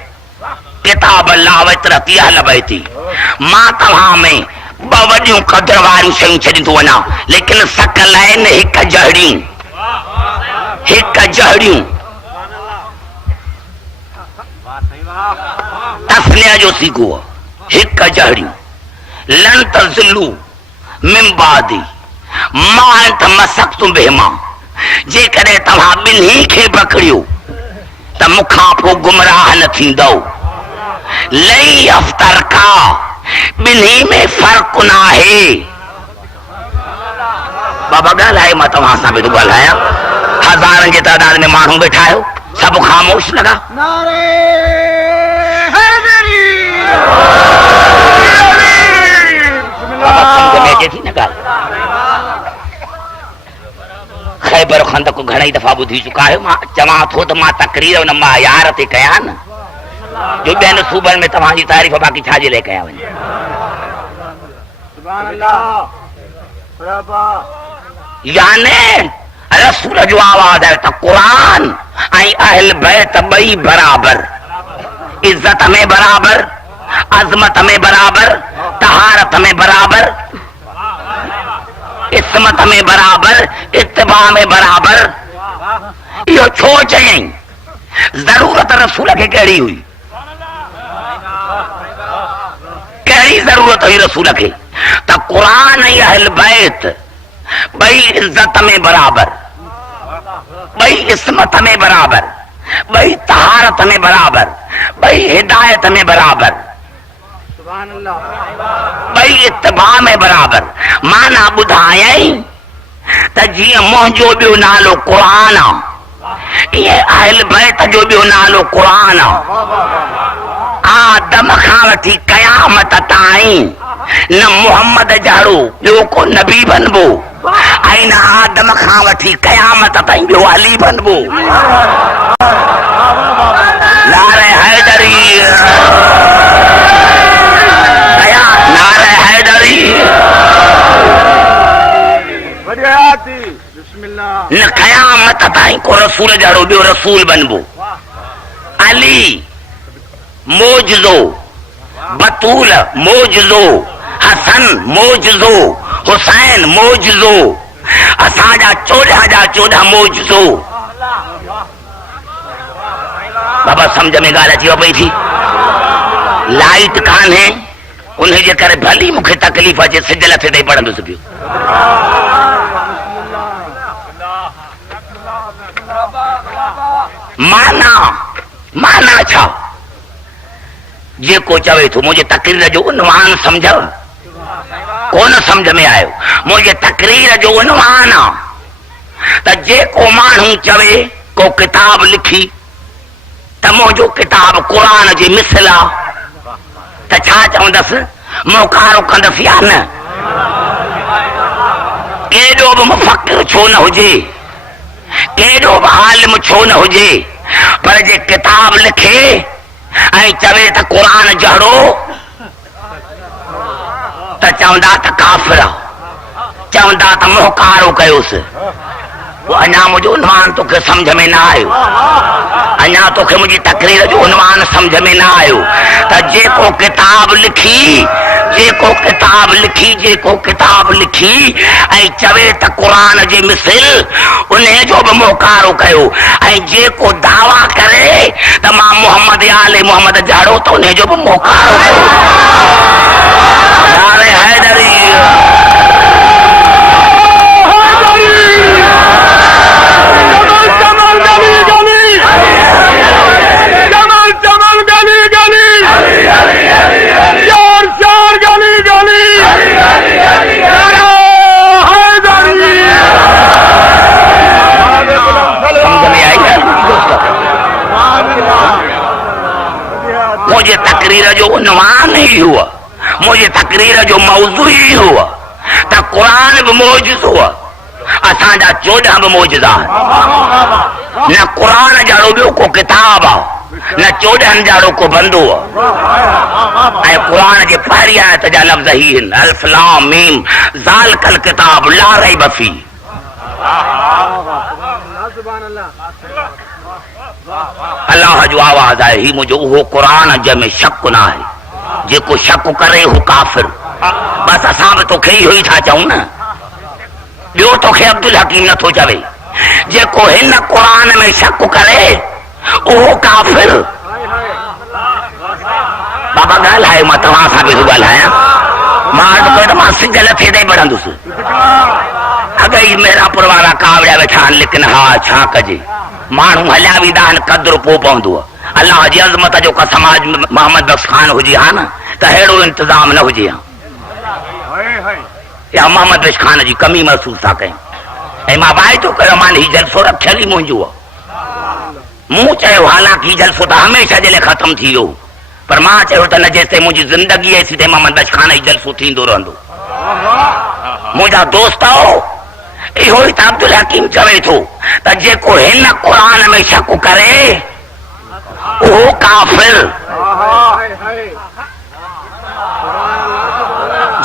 किताब अल्लाह व तरती अहल बैती मां तव्हां में ॿ वॾियूं क़दर वारियूं शयूं छॾींदो वञा लेकिन सकलैन हिकु जहड़ियूं तस्निया जो सीगो हिकु जहड़ियूं लन तज़िल्लू मिन बादी मां त मसक्तुम बिहिमा जेकॾहिं तव्हां ॿिन्ही खे पकड़ियो त मूंखां पोइ गुमराह न थींदो लई अफ्तर का ॿिन्ही में फ़र्क़ु न आहे बाबा ॻाल्हाए मां तव्हां सां बि थो ॻाल्हायां हज़ारनि जे तादाद में माण्हू वेठा आहियो सभु ख़ामोश लॻा नारे हैदरी बाबा सम्झ में अचे थी न ॻाल्हि खैबर खंदक घणई दफ़ा ॿुधी चुका आहियो मां चवां थो त मां तकरीर उन मयार ते कयां न जो ॿियनि सूबनि में तव्हांजी तारीफ़ बाक़ी छाजे लाइ कया वञे याने रसूल जो आवाज़ आहे त क़ुरान ऐं अहल बैत ॿई बराबर इज़त में बराबर अज़मत में बराबर तहारत में बराबर इस्मत में बराबर इत्तिबा में बराबर इहो छो चयईं ज़रूरत रसूल खे कहिड़ी हुई कहिड़ी ज़रूरत हुई रसूल खे त क़ुरान ऐं अहल बैत ॿई इज़त में बराबर ॿई इस्मत में बराबर ॿई तहारत में बराबर ॿई हिदायत में बराबर ॿई इत्तिबा में बराबर माना ॿुधायई त जीअं मुंहिंजो ॿियो नालो क़ुरान आहे ईअं अहल बैत जो ॿियो नालो क़ुरान आहे आदम खां वठी क़यामत ताईं न मोहम्मद जहिड़ो ॿियो को नबी बनबो ऐं न आदम खां वठी क़यामत ताईं ॿियो अली बनबो नारे हैदरी नारे हैदरी न क़यामत ताईं को रसूल जहिड़ो ॿियो रसूल बनबो अली मोजज़ो बतूल मोजज़ो हसन मोजज़ो हुसैन मोजज़ो असांजा 14 मोजज़ो बाबा सम्झ में ॻाल्हि अची पई थी लाइट कान्हे उन जे करे भली मूंखे तकलीफ़ अचे सिज लथे ते पढ़ंदुसि पियो माना छा जेको चवे थो मुंहिंजे तकरीर जो उनवान सम्झव कोन सम्झ में आयो मुंहिंजे तकरीर जो उनवान आहे त जेको माण्हू चवे को किताब लिखी त मुंहिंजो किताब क़ुरान जे मिसल आहे त छा चवंदसि मोकारो कंदसि या न केॾो बि मुफ़क्किर छो न हुजे केॾो बि आलिम छो न हुजे पर जे किताब लिखे ऐं चवे त क़ुरान जहिड़ो त चवंदा त काफ़िर आहे चवंदा त मोहकारो कयोसि अञा मुंहिंजो उनवान तोखे सम्झ में न आयो अञा तोखे मुंहिंजी तकरीर जो उनवान सम्झ में न आयो त जेको किताब लिखी ऐं चवे त क़ुरान जे मिसल उन जो बि मोहकारो कयो ऐं जेको दावा करे त मां मोहम्मद आले मोहम्मद जहिड़ो त उन जो बि मोहकारो कयो नारे हैदरी मुझे तकरीर जो उन्वान ही हुआ मुझे तकरीर जो मौजू ही हुआ त क़ुरान भी मोजिज़ हुआ असांजा 14 बि मौजज़ा न क़ुरान जहिड़ो ॿियो को किताब आहे न 14 जहिड़ो को बंदो आहे। ऐं क़ुरान जे पहिरीं आयत जा लफ़्ज़ ही आहिनि अल्फ लाम मीम ज़ालिकल किताब ला रैब फीह। अल्लाह जो आवाज़ आहे ही मुंहिंजो उहो क़ुरान जंहिंमें शक न आहे। जेको शक करे हू काफ़िर। बस असां बि तोखे इहो ई था चऊं न, ॿियो तोखे अब्दुल हकीम नथो चवे। जेको हिन क़ुरान में शक करे उहो काफ़िर। बाबा ॻाल्हायो, मां तव्हां सां बि ॻाल्हायां। मां सिंगल थे ताईं पढ़ंदुसि। अगई मेरापुर वारा कावड़िया वेठा आहिनि, लेकिन हा छा कजे, माण्हू हलिया वेंदा आहिनि, क़दुरु पोइ पवंदो आहे। अलाह जी अज़मत जो का समाज में मोहम्मद बख्श खान हुजे हा न त अहिड़ो इंतज़ाम न हुजे हा, या मोहम्मद बख्श खान जी कमी महसूस था कयूं। ऐं मां वाइदो कयो मान ही जलसो रखियल ई मुंहिंजो आहे। मूं चयो हालांकि ही जलसो त हमेशह जे लाइ ख़तमु थी वियो, पर मां चयो त न जेसिताईं मुंहिंजी ज़िंदगी आहे तेसिताईं मोहम्मद बख्श खान जी जलसो थींदो रहंदो। मुंहिंजा दोस्त इहो ई त अब्दुल हकीम चवे थो त जेको हिन क़ुरान में शक करे उहो काफ़िर।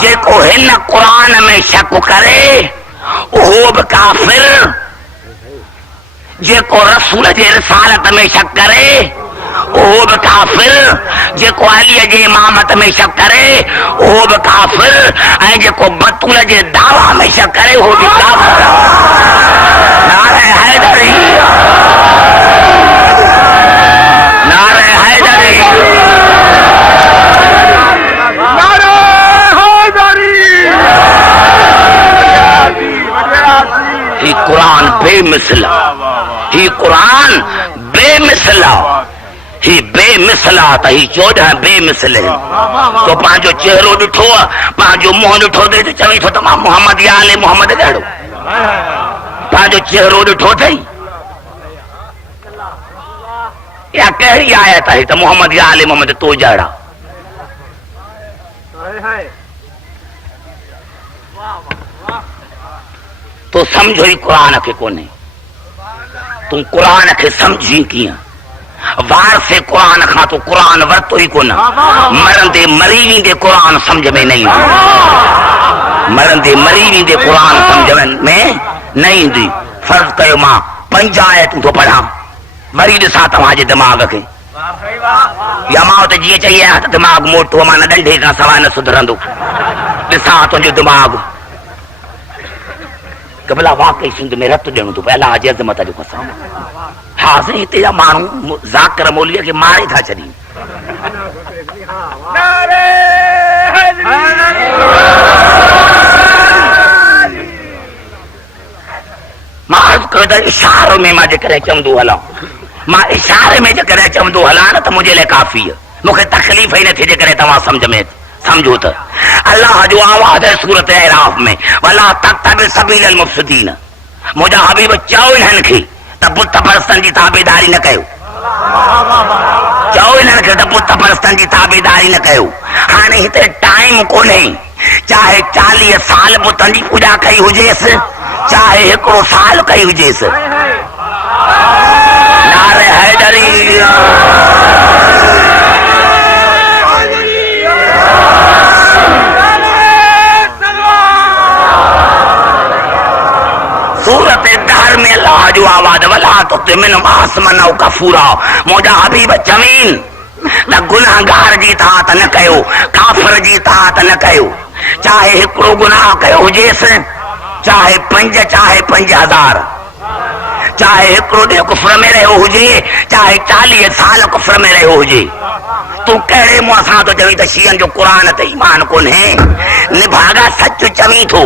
जेको हिन क़ुरान में शक करे उहो बि काफ़िर। जेको रसूल जे रिसालत में शक करे उहो बि काफ़िर। जेको अलीअ जे इमामत में शक करे उहो बि काफ़िर। ऐं जेको बतूल जे दावा में शक करे उहो बि काफ़िर। नारे हैदरी, नारे हैदरी, नारे हैदरी। ही कुरान बेमिसल, ही कुरान बेमिसल, ही बेमिसला त ही 14 बेमिसल तो पंहिंजो चेहरो ॾिठो, पंहिंजो मुंहुं ॾिठो त चवी थो त मां मोहम्मद या आले मोहम्मद ॾाढो। पंहिंजो चेहरो ॾिठो अथई या कहिड़ी आयत आहे त मोहम्मद या आले मोहम्मद तो जहिड़ा। तो सम्झो ई क़ुरान खे कोन्हे, तूं क़ुरान खे सम्झी कीअं? वार से क़ुरान खां तो क़ुरान वरतो ई कोन। मरंदे मरी वेंदे क़ुरान सम्झ में न ईंदी, मरंदे मरी वेंदे क़ुरान सम्झ में न ईंदी। फर्ज़ कयो मां 5 आयतूं थो पढ़ां, वरी ॾिसां तव्हांजे दिमाग़ खे, या मां त जीअं चई आहियां त दिमाग़ मोटो मां न ॾंडे खां सवाइ न सुधरंदो। ॾिसां तुंहिंजो दिमाग़ कबला वाकई सिंध में रत ॾियणो थो पए अलाह जी अज़मत जो कसम। हा साईं, हिते जा माण्हू ज़ाकिर मौलवीअ खे मारे था छॾीनि। मां अर्ज़ु कयो त इशारे में मां जेकॾहिं चवंदो हलां, मां इशारे में जेकॾहिं चवंदो हलां न त मुंहिंजे लाइ काफ़ी आहे। मूंखे तकलीफ़ ई न थिए जेकॾहिं तव्हां सम्झो त। अल्लाह जो आवाज़ है सूरत अराफ में, वला तत्तबि सबीलल मुफ़्सिदीन। मुंहिंजा हबीब चओ इन्हनि खे त बुत परस्तनि जी ताबेदारी न कयो। चओ इन्हनि खे त बुत परस्तनि जी ताबेदारी न कयो। हाणे हिते टाइम कोन्हे, चाहे 40 साल बुतनि जी पूॼा कई हुजेसि, चाहे 1 साल कई हुजेसि। नारे हैदरी, सूरत दहर में अल्लाह जो आवाज़ वला तो तिमिन आसमनौ कफूरा। मुंहिंजा हबीब चवीन त गुनाहगार जी तात न कयो, काफ़िर जी तात न कयो। चाहे 1 गुनाह कयो हुजेसि, चाहे 5, चाहे 5000, चाहे 1 ॾींहुं कुफ्र में रहियो हुजे, चाहे 40 साल कुफ्र में रहियो हुजे। तूं कहिड़े मुंहं सां थो चवीं त शीयनि जो क़ुरान ते ईमान कोन्हे? निभागा सच चवीं थो।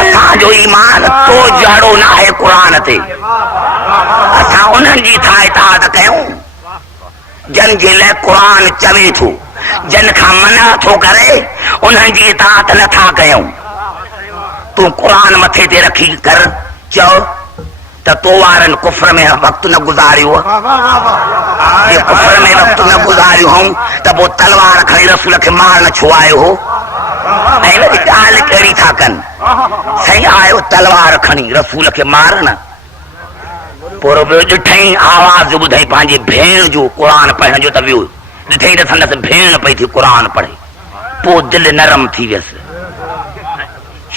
असांजो ईमान तो जहिड़ो न आहे क़ुरान ते। असां उन्हनि जी था इताअत कयूं जन जे लाइ क़ुरान चवे थो, जन खां मना थो करे उन्हनि जी इताअत नथा कयूं। तूं क़ुरान मथे ते रखी कर चओ त तो वारनि कुफ्र में वक़्तु न गुज़ारियो। जे कुफर में वक्त न गुज़ारियो हूं त पोइ तलवार खणी रसूल खे मारण छो आयो हो? ऐं हिन जी ॻाल्हि कहिड़ी था कनि? साईं आयो तलवार खणी रसूल खे मारण, पोइ ॾिठई आवाज़ ॿुधई पंहिंजी भेण जो क़ुर पढ़ण जो त वियो, ॾिठई त संदसि भेण पई थी क़ुर पढ़े, पोइ दिलि नरम थी वियसि।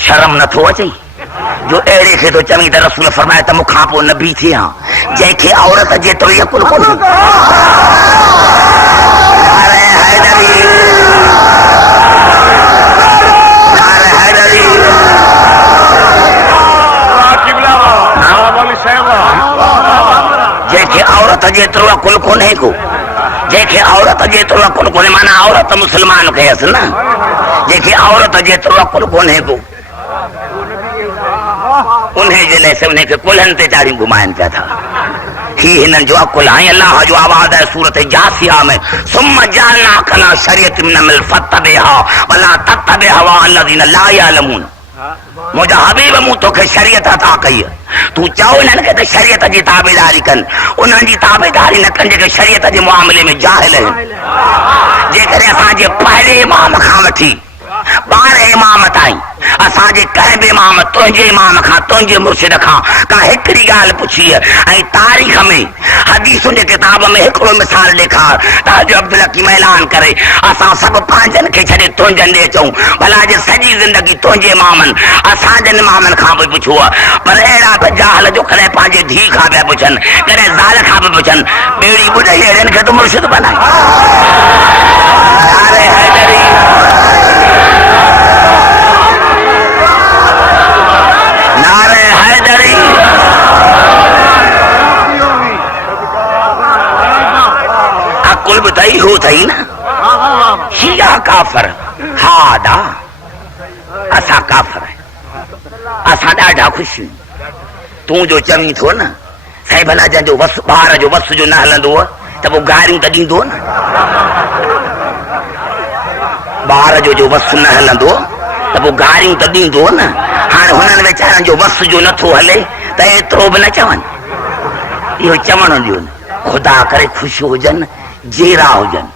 शर्म नथो अचई जो अहिड़े खे तो चवी त रसूल फरमाए त मूंखां पोइ न बि थिए, जंहिंखे औरत जेतिरो यकुल कोन्हे। जंहिंखे औरत जेतिरो अकुल कोन्हे को, जंहिंखे औरत जेतिरो अकुल कोन्हे, माना औरत मुस्लमान कयसि न, जंहिंखे औरत जेतिरो अकुल कोन्हे को, उन्हें जे लाइ उन्हें खे कुल्हनि ते चाढ़ियूं घुमाइनि पिया था। ही हिननि जो अकुल आहे। अल्लाह जो आवाज़ है सूरत जासिया में, सुम्मा जअलनाका अला शरीअतिन मिनल फत्तबिहा वला तत्तबि हवा अल्लज़ीना ला यअलमून। मुंहिंजा हबीब मूं तोखे शरीयत अता कई, तूं चओ हिननि खे त शरीयत जी ताबेदारी कनि, उन्हनि जी ताबेदारी न कनि जेके शरीयत जे मामले में जाहिल आहिनि। जेकॾहिं असांजे पहले इमाम खां वठी 12 इमाम ताईं असांजे कंहिं बि इमाम तुंहिंजे इमाम खां, तुंहिंजे मुर्शिद खां का हिकिड़ी ॻाल्हि पुछी ऐं तारीख़ में हदीसुनि जे किताब में हिकिड़ो मिसाल ॾेखार त अॼु अब्दुल हकीम ऐलान करे असां सभु पंहिंजनि खे छॾे तुंहिंजनि ॾे अचूं, भला जे सॼी ज़िंदगी तुंहिंजे इमामनि असांजनि इमामनि खां बि पुछो, पर अहिड़ा त जाहल जो कॾहिं पंहिंजे धीउ खां पिया पुछनि, कॾहिं ज़ाल खां बि पुछनि, ॿेड़ी ॿुधई अहिड़नि खे त मुर्शिद बनाए। अकुल बि तई हो थई न, शिया काफ़र हादा, असां काफ़र असां ॾाढा ख़ुशि। तूं जो चवीं थो न साईं, भला जंहिंजो वस ॿार जो वस जो न हलंदो त पोइ गारियूं त ॾींदो न, ॿार जो वस न हलंदो त पोइ गारियूं त ॾींदो न। हाणे हुननि वीचारनि जो वस जो नथो हले त एतिरो बि न चवनि, इहो चवण ॾियो न। ख़ुदा करे ख़ुशि हुजनि, जेरा हुजनि।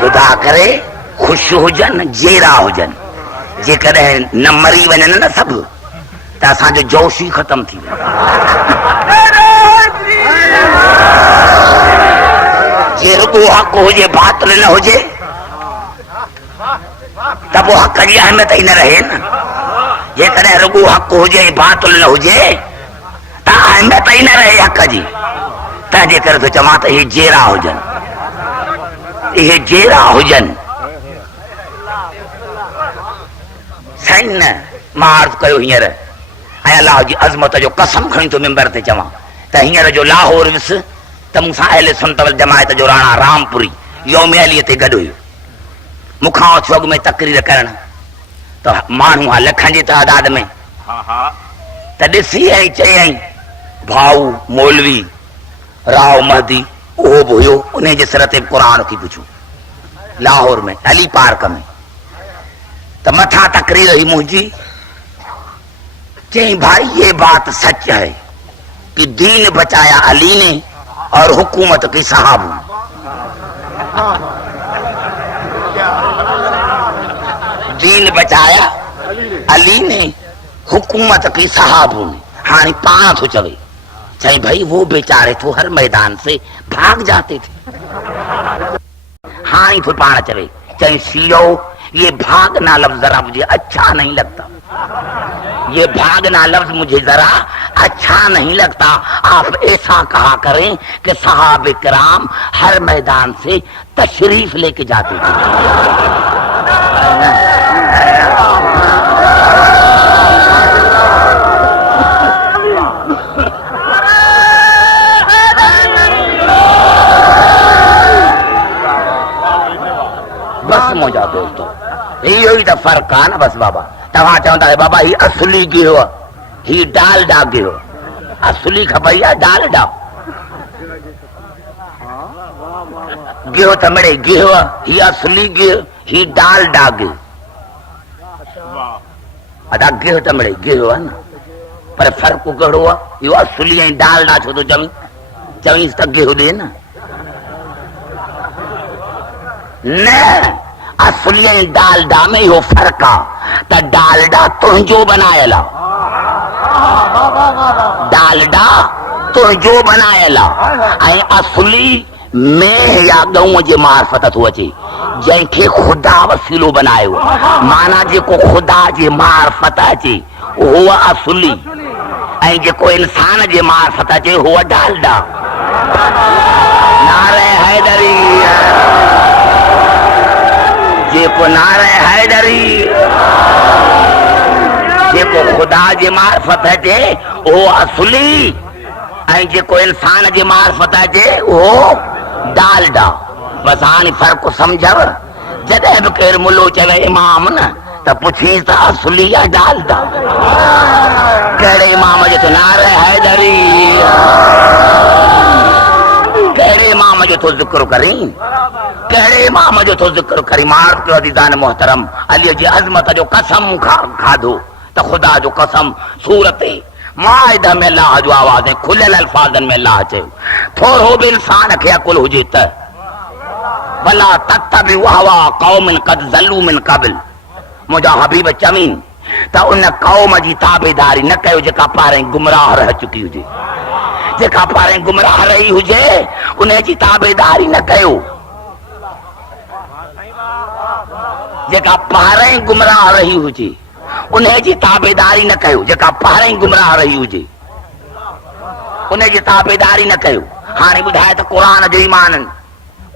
ख़ुदा करे ख़ुशि हुजनि, जेरा हुजनि। जेकॾहिं न मरी वञनि न सभु त असांजो जोश ई ख़तम थी वियो। जे रुॻो हक़ हुजे बातिल न हुजे त पोइ हक़ जी अहमियत ई न रहे न। जेकॾहिं रुॻो हक़ हुजे बातिल न हुजे त अहमियत ई न रहे हक़ जी। तंहिंजे करे थो चवां त इहे जेरा हुजनि, इहे जेरा हुजनि। साईं न मां अर्ज़ कयो हींअर, ऐं अलाह जी अज़मत जो कसम खणी थो मिंबर ते चवां त हींअर जो लाहौर वियुसि त मूंसां अहले सुन्नत वल जमायत जो राणा रामपुरी यौम अलीअ ते गॾु हुयो। मूंखां अचो अॻु में तकरीर करण त माण्हू आहे लखनि जी तइदाद में, त ॾिसी ऐं चयईं भाऊ मौलवी राव महदी उहो बि हुयो, उन जे सिर ते क़ुर थी पुछूं लाहौर में अली पार्क में। त मथां तकरीर हुई मुंहिंजी, चई भाई ये बात सच है कि दीन बचाया अली ने और हुकूमत की साहब। दीन बचाया अली ने, हुकूमत की साहबों ने। हाणे पाण थो चवे, चई भाई वो बेचारे तो हर मैदान से भाग जाते थे। हाणे थो पाण चवे, चई सीओ ये भागना लफ्ज जरा मुझे अच्छा नहीं लगता, ये भागना लफ्ज मुझे जरा अच्छा नहीं लगता। आप ऐसा कहा करें कि सहाबे किराम हर मैदान से तशरीफ लेके जाते थे। बस मौजा दोस्तों, इहो ई त फ़र्क़ु आहे न। बस बाबा तव्हां चवंदा बाबा ही असली गिहो, ही डालडा गिहो। असली खपई आहे डालडा गिहो त मिड़े गिहो, ही असली गिहो, ही डालडा गिहो। अदा गिहो त मिड़े गिहो आहे न। पर फर्क कहिड़ो आहे इहो असुली ऐं डालडा छो थो चवीं चवीं त अॻे होॾे न असुली ऐं डालडा में इहो फर्क आहे त डालडा तुंहिंजो बनायल आहे डालडा तुंहिंजो बनायल आहे ऐं असुली में या गऊं जे मार्फत थो अचे जंहिंखे ख़ुदा वसीलो बनायो माना जेको ख़ुदा जे मार्फत अचे उहो असुली ऐं जेको इंसान जे मार्फत अचे उहो डालडा नारे हैदरी जेको नारे हैदरी जेको ख़ुदा जे मार्फत अचे उहो असुली ऐं जेको इंसान जे मार्फत अचे उहो डालडा बस हाणे फ़र्क़ु सम्झव जॾहिं बि केरु मुलो चवे इमाम न त पुछीस त असुली या डालडा कहिड़े इमाम जो तो नारे हैदरी कहिड़े इमाम जो तो ज़िक्र करीं कहिड़े इमाम जो तो ज़िक्र करीं मार्ग कयो अज़ीज़ान मोहतरम अलीअ जी अज़मत जो कसम खाधो त ख़ुदा जो कसम सूरत माइदा में अल्लाह जो आवाज़ खुलियल अल्फाज़नि में अल्लाह चयो थोरो बि इंसान खे अकुल हुजे त भला तत्तबिउ अहवा क़ौमिन क़द ज़ल्लू मिन क़ब्ल मुंहिंजा हबीब चवीं त उन क़ौम जी ताबेदारी न कयो जेका पारे गुमराह रह चुकी हुजे जेका पारे गुमराह रही हुजे उन जी ताबेदारी न कयो जेका पारे गुमराह रही हुजे उन जी ताबेदारी न कयो जेका पारे गुमराह रही हुजे उन जी ताबेदारी न कयो हाणे ॿुधाए त क़ुरान जो ईमान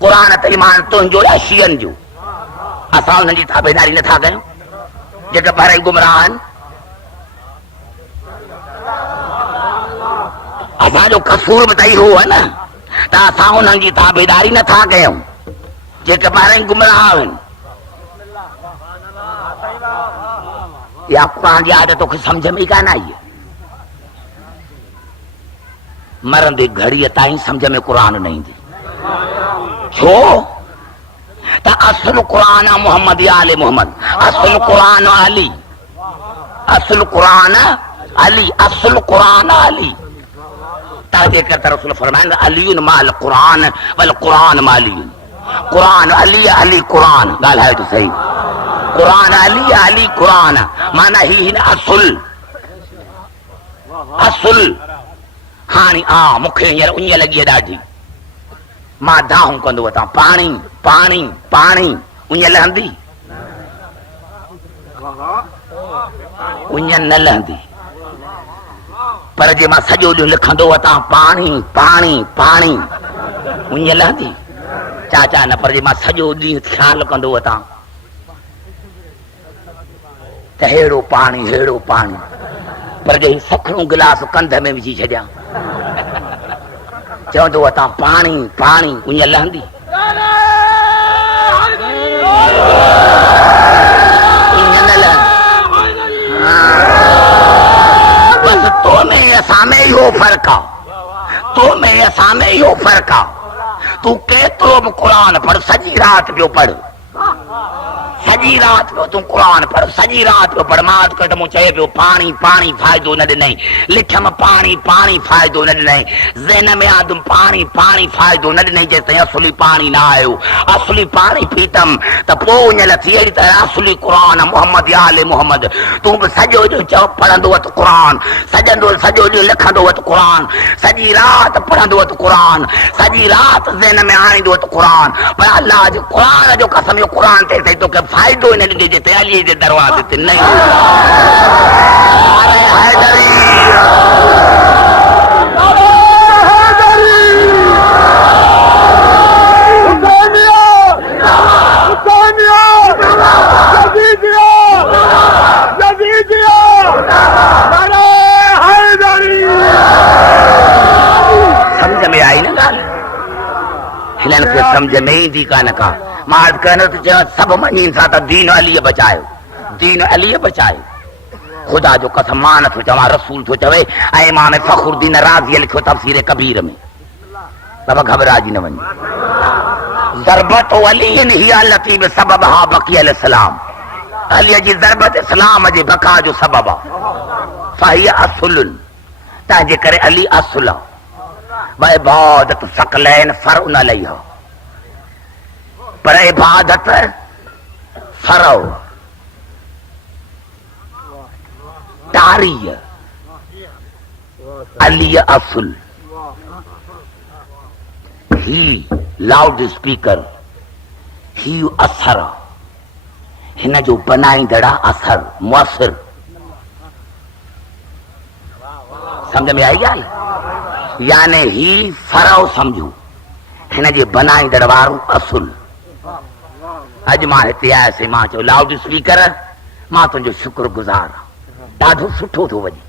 क़ुरान त ईमान तुंहिंजो या शियनि जो असां उन्हनि जी ताबेदारी नथा कयूं जेके पारे गुमराह आहिनि असांजो कसूर बि त इहो आहे न त असां उन्हनि जी ताबेदारी नथा कयूं जेके पारे गुमराह आहिनि या क़ुरान जी आयत तोखे सम्झ में ई कान आई मरंदे घड़ीअ ताईं सम्झ में क़ुरान न ईंदी छो त असुल क़ुरान मोहम्मद या आले मोहम्मद असुल क़ुरान अली असुल क़ुरान अली असुल क़ुरान अली तॾहिं करे त रसूल फरमाइनि अलियुन माल क़ुरान वल क़ुरान मालियुन क़ुरान अली अली क़ुरान ॻाल्हायो त सही क़ुरान अली अली क़ुरान माना ही असुल असुल हाणे मूंखे हींअर उञ लॻी आहे ॾाढी मां दाहूं कंदो वठां पाणी पाणी पाणी उञ लहंदी उञ न लहंदी पर जे मां सॼो ॾींहुं लिखंदो वठां पाणी पाणी पाणी उञ लहंदी चाचा न पर जे मां सॼो ॾींहुं ख़्यालु कंदो वठां त हेड़ो पाणी पर जे सखणो गिलास कंध में विझी छॾियां चवंदो वठां पाणी पाणी उञ लहंदी बस तो में असां में इहो फ़र्क़ु आहे तो में असां में इहो फ़र्क़ु आहे तूं केतिरो बि क़ुरान पढ़ सॼी राति पियो पढ़ सॼी राति पियो तूं क़ुरान पढ़ सॼी राति पियो पढ़ मां अॼुकल्ह मूं चए पियो पाणी पाणी फ़ाइदो न ॾिनई लिखियमि पाणी पाणी फ़ाइदो न ॾिनई ज़हन में आदम पाणी पाणी फ़ाइदो न ॾिनई जेसिताईं असुली पाणी न आयो असुली पाणी पीतमि त पोइ उञल थी अहिड़ी तरह असुली क़ुरान मोहम्मद या आले मोहम्मद तूं बि सॼो ॾींहुं चओ पढ़ंदो वठि क़ुरान सॼो ॾींहुं लिखंदो वठि क़ुरान सॼी राति पढ़ंदो वठि क़ुरान सॼी राति ज़हन में आणींदो वठि क़ुरान पर अलाह जे क़ुरान जो कसम इहो क़ुरान ते साईं तोखे फ़ाइदो न ॾिजे जिते अलीअ जे दरवाज़े ते न समझ में आई न ॻाल्हि हिननि खे समझ में ईंदी कान का मां कहनो त सभु मञीनि सां त दीन अलीअ बचायो दीन अलीअ बचायो ख़ुदा जो कसम मां नथो चवां रसूल थो चवे ऐं इमाम फ़खरुद्दीन राज़ी लिखियो तफ़सीर कबीर में बाबा घबराइजी न वञे ज़रबत अलीन हिया लती बिसबबहा बक़ी अलैहिस्सलाम अलीअ जी ज़रबत इस्लाम जे बका जो सबब आहे फ़ही असुलुन तंहिंजे करे अली असुल व इबादत सकलैन फरउन अलैहा पर इबादत फरो तारी अली असुल ही लाउड स्पीकर ही असर हिन जो बनाईंदड़ असर मुअसर समझ में आई ॻाल्हि याने ही फरो समझो हिन जे बनाईंदड़ वारो असुल अॼु मां हिते आयसि मां चयो लाउड स्पीकर मां तुंहिंजो शुक्रगुज़ार आहियां ॾाढो सुठो थो वञे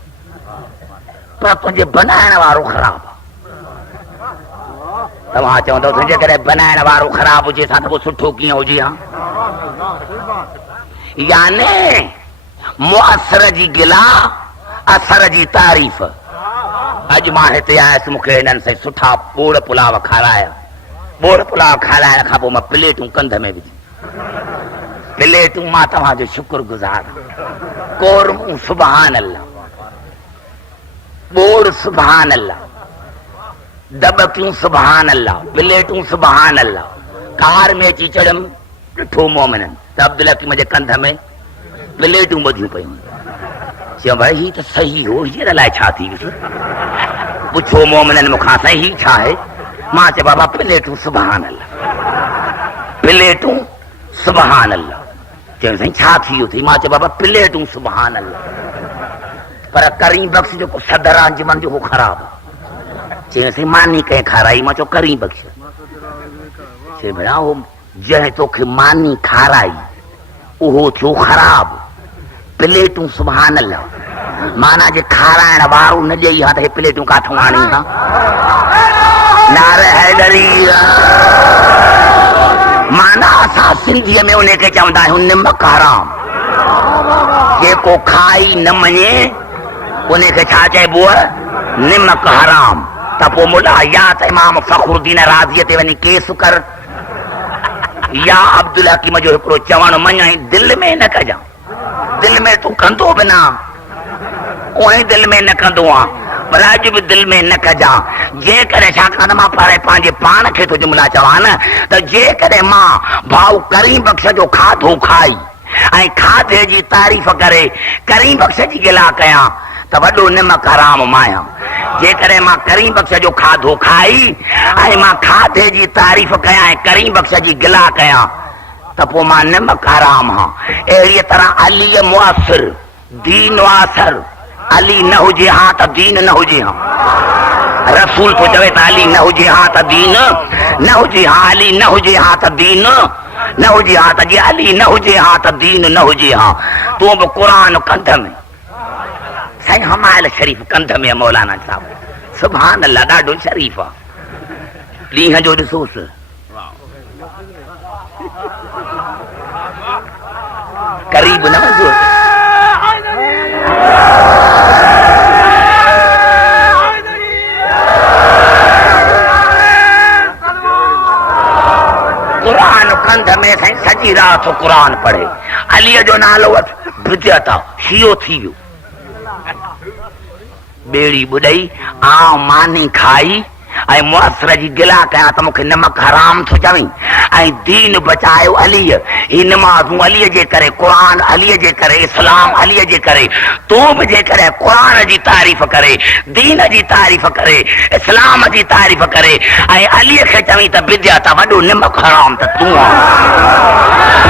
पर तुंहिंजे बनाइण वारो ख़राबु आहे तव्हां चवंदव तुंहिंजे करे बनाइण वारो ख़राबु हुजे त पोइ सुठो कीअं हुजे हा याने मुअसर जी गिला असर जी तारीफ़ अॼु मां हिते आयसि मूंखे हिननि सां सुठा बोड़ पुलाव खाराया बोड़ पुलाव खाराइण खां पोइ मां प्लेटूं कंध में विधी प्लेटूं मां तव्हांजो शुक्रगुज़ार कोरमूं सुभान अल्लाह बोड़ सुभान अल्लाह दॿकियूं सुभान अल्लाह प्लेटूं सुभान अल्लाह कार में अची चढ़ियमि ॾिठो मोमिननि त अब्दुल हकीम जे कंध में प्लेटूं ॿधियूं पयूं चयो भाई ही त सही हो हीअर अलाए छा थी वियुसि पुछो मोमिननि मूंखां साईं ही छा आहे मां चयो बाबा प्लेटूं सुभान अल्लाह प्लेटूं सुभान अल्लाह चयो साईं छा थी वियो अथई मां चयो बाबा प्लेटूं सुभान अल्लाह पर करीं बख़्श जेको सदर आहे अंजुमन जो उहो ख़राबु आहे चयो साईं मानी कंहिं खाराई मां चयो करीं बख़्श चयो भेणा उहो जंहिं तोखे मानी खाराई उहो थियो ख़राबु प्लेटूं सुभान अल्लाह माना जे खाराइण वारो न ॾेई हा त हे प्लेटूं काथूं आणी हा नारे हैदरी माना असां सिंधीअ में उनखे चवंदा आहियूं निमक हराम जेको खाई न मञे उनखे छा चइबो आहे निमक हराम त पोइ मुला या त इमाम फ़खरुद्दीन राज़ीअ ते वञी केस कर या अब्दुल हकीम जो हिकिड़ो चवणु मञई दिलि में न कजां दिल में तू कंदो बि न उहे दिल में न कंदो आहे पर अॼु बि दिल में न कजां जेकॾहिं छाकाणि मां पर पंहिंजे पाण खे थो जुमिला चवां न त जेकॾहिं मां भाऊ करीम बख़्श जो खाधो खाई ऐं खाधे जी तारीफ़ करे करीम बख़्श जी गिला कयां त वॾो निमक हराम मायां जेकॾहिं मां करीम बख़्श जो खाधो खाई ऐं मां खाधे जी तारीफ़ कयां ऐं करीम बख़्श जी गिला कयां त पोइ मां निमक हराम हा अहिड़ीअ तरह अलीअ मुअसर दीन वासर अली न हुजे हा त दीन न हुजे हा रसूल थो चवे त अली न हुजे हा त दीन न हुजे हा अली न हुजे हा त दीन न हुजे हा त जे अली न हुजे हा त दीन न हुजे हा तूं बि क़ुरान कंध में साईं हमायल शरीफ़ कंध में मौलाना साहब सुभान अल्लाह ॾाढो शरीफ़ आहे ॾींहं जो ॾिसोसि करीब न मंज़ूर क़ुरान कंध में साईं सॼी राति क़ुरान पढ़े अलीअ जो नालो वठि बिदअत शियो थी वियो ॿेड़ी ॿुॾई आउं मानी खाई ऐं मुअसर जी गिला कयां त मूंखे नमक हराम थो चवईं ऐं दीन बचायो अलीअ ही नमाज़ूं अलीअ जे करे क़ुरान अलीअ जे करे इस्लाम अलीअ जे करे तूं बि जेकॾहिं क़ुरान जी तारीफ़ करे दीन जी तारीफ़ करे इस्लाम जी तारीफ़ करे ऐं अलीअ खे चवईं त बिदअत वॾो निमक हराम त तूं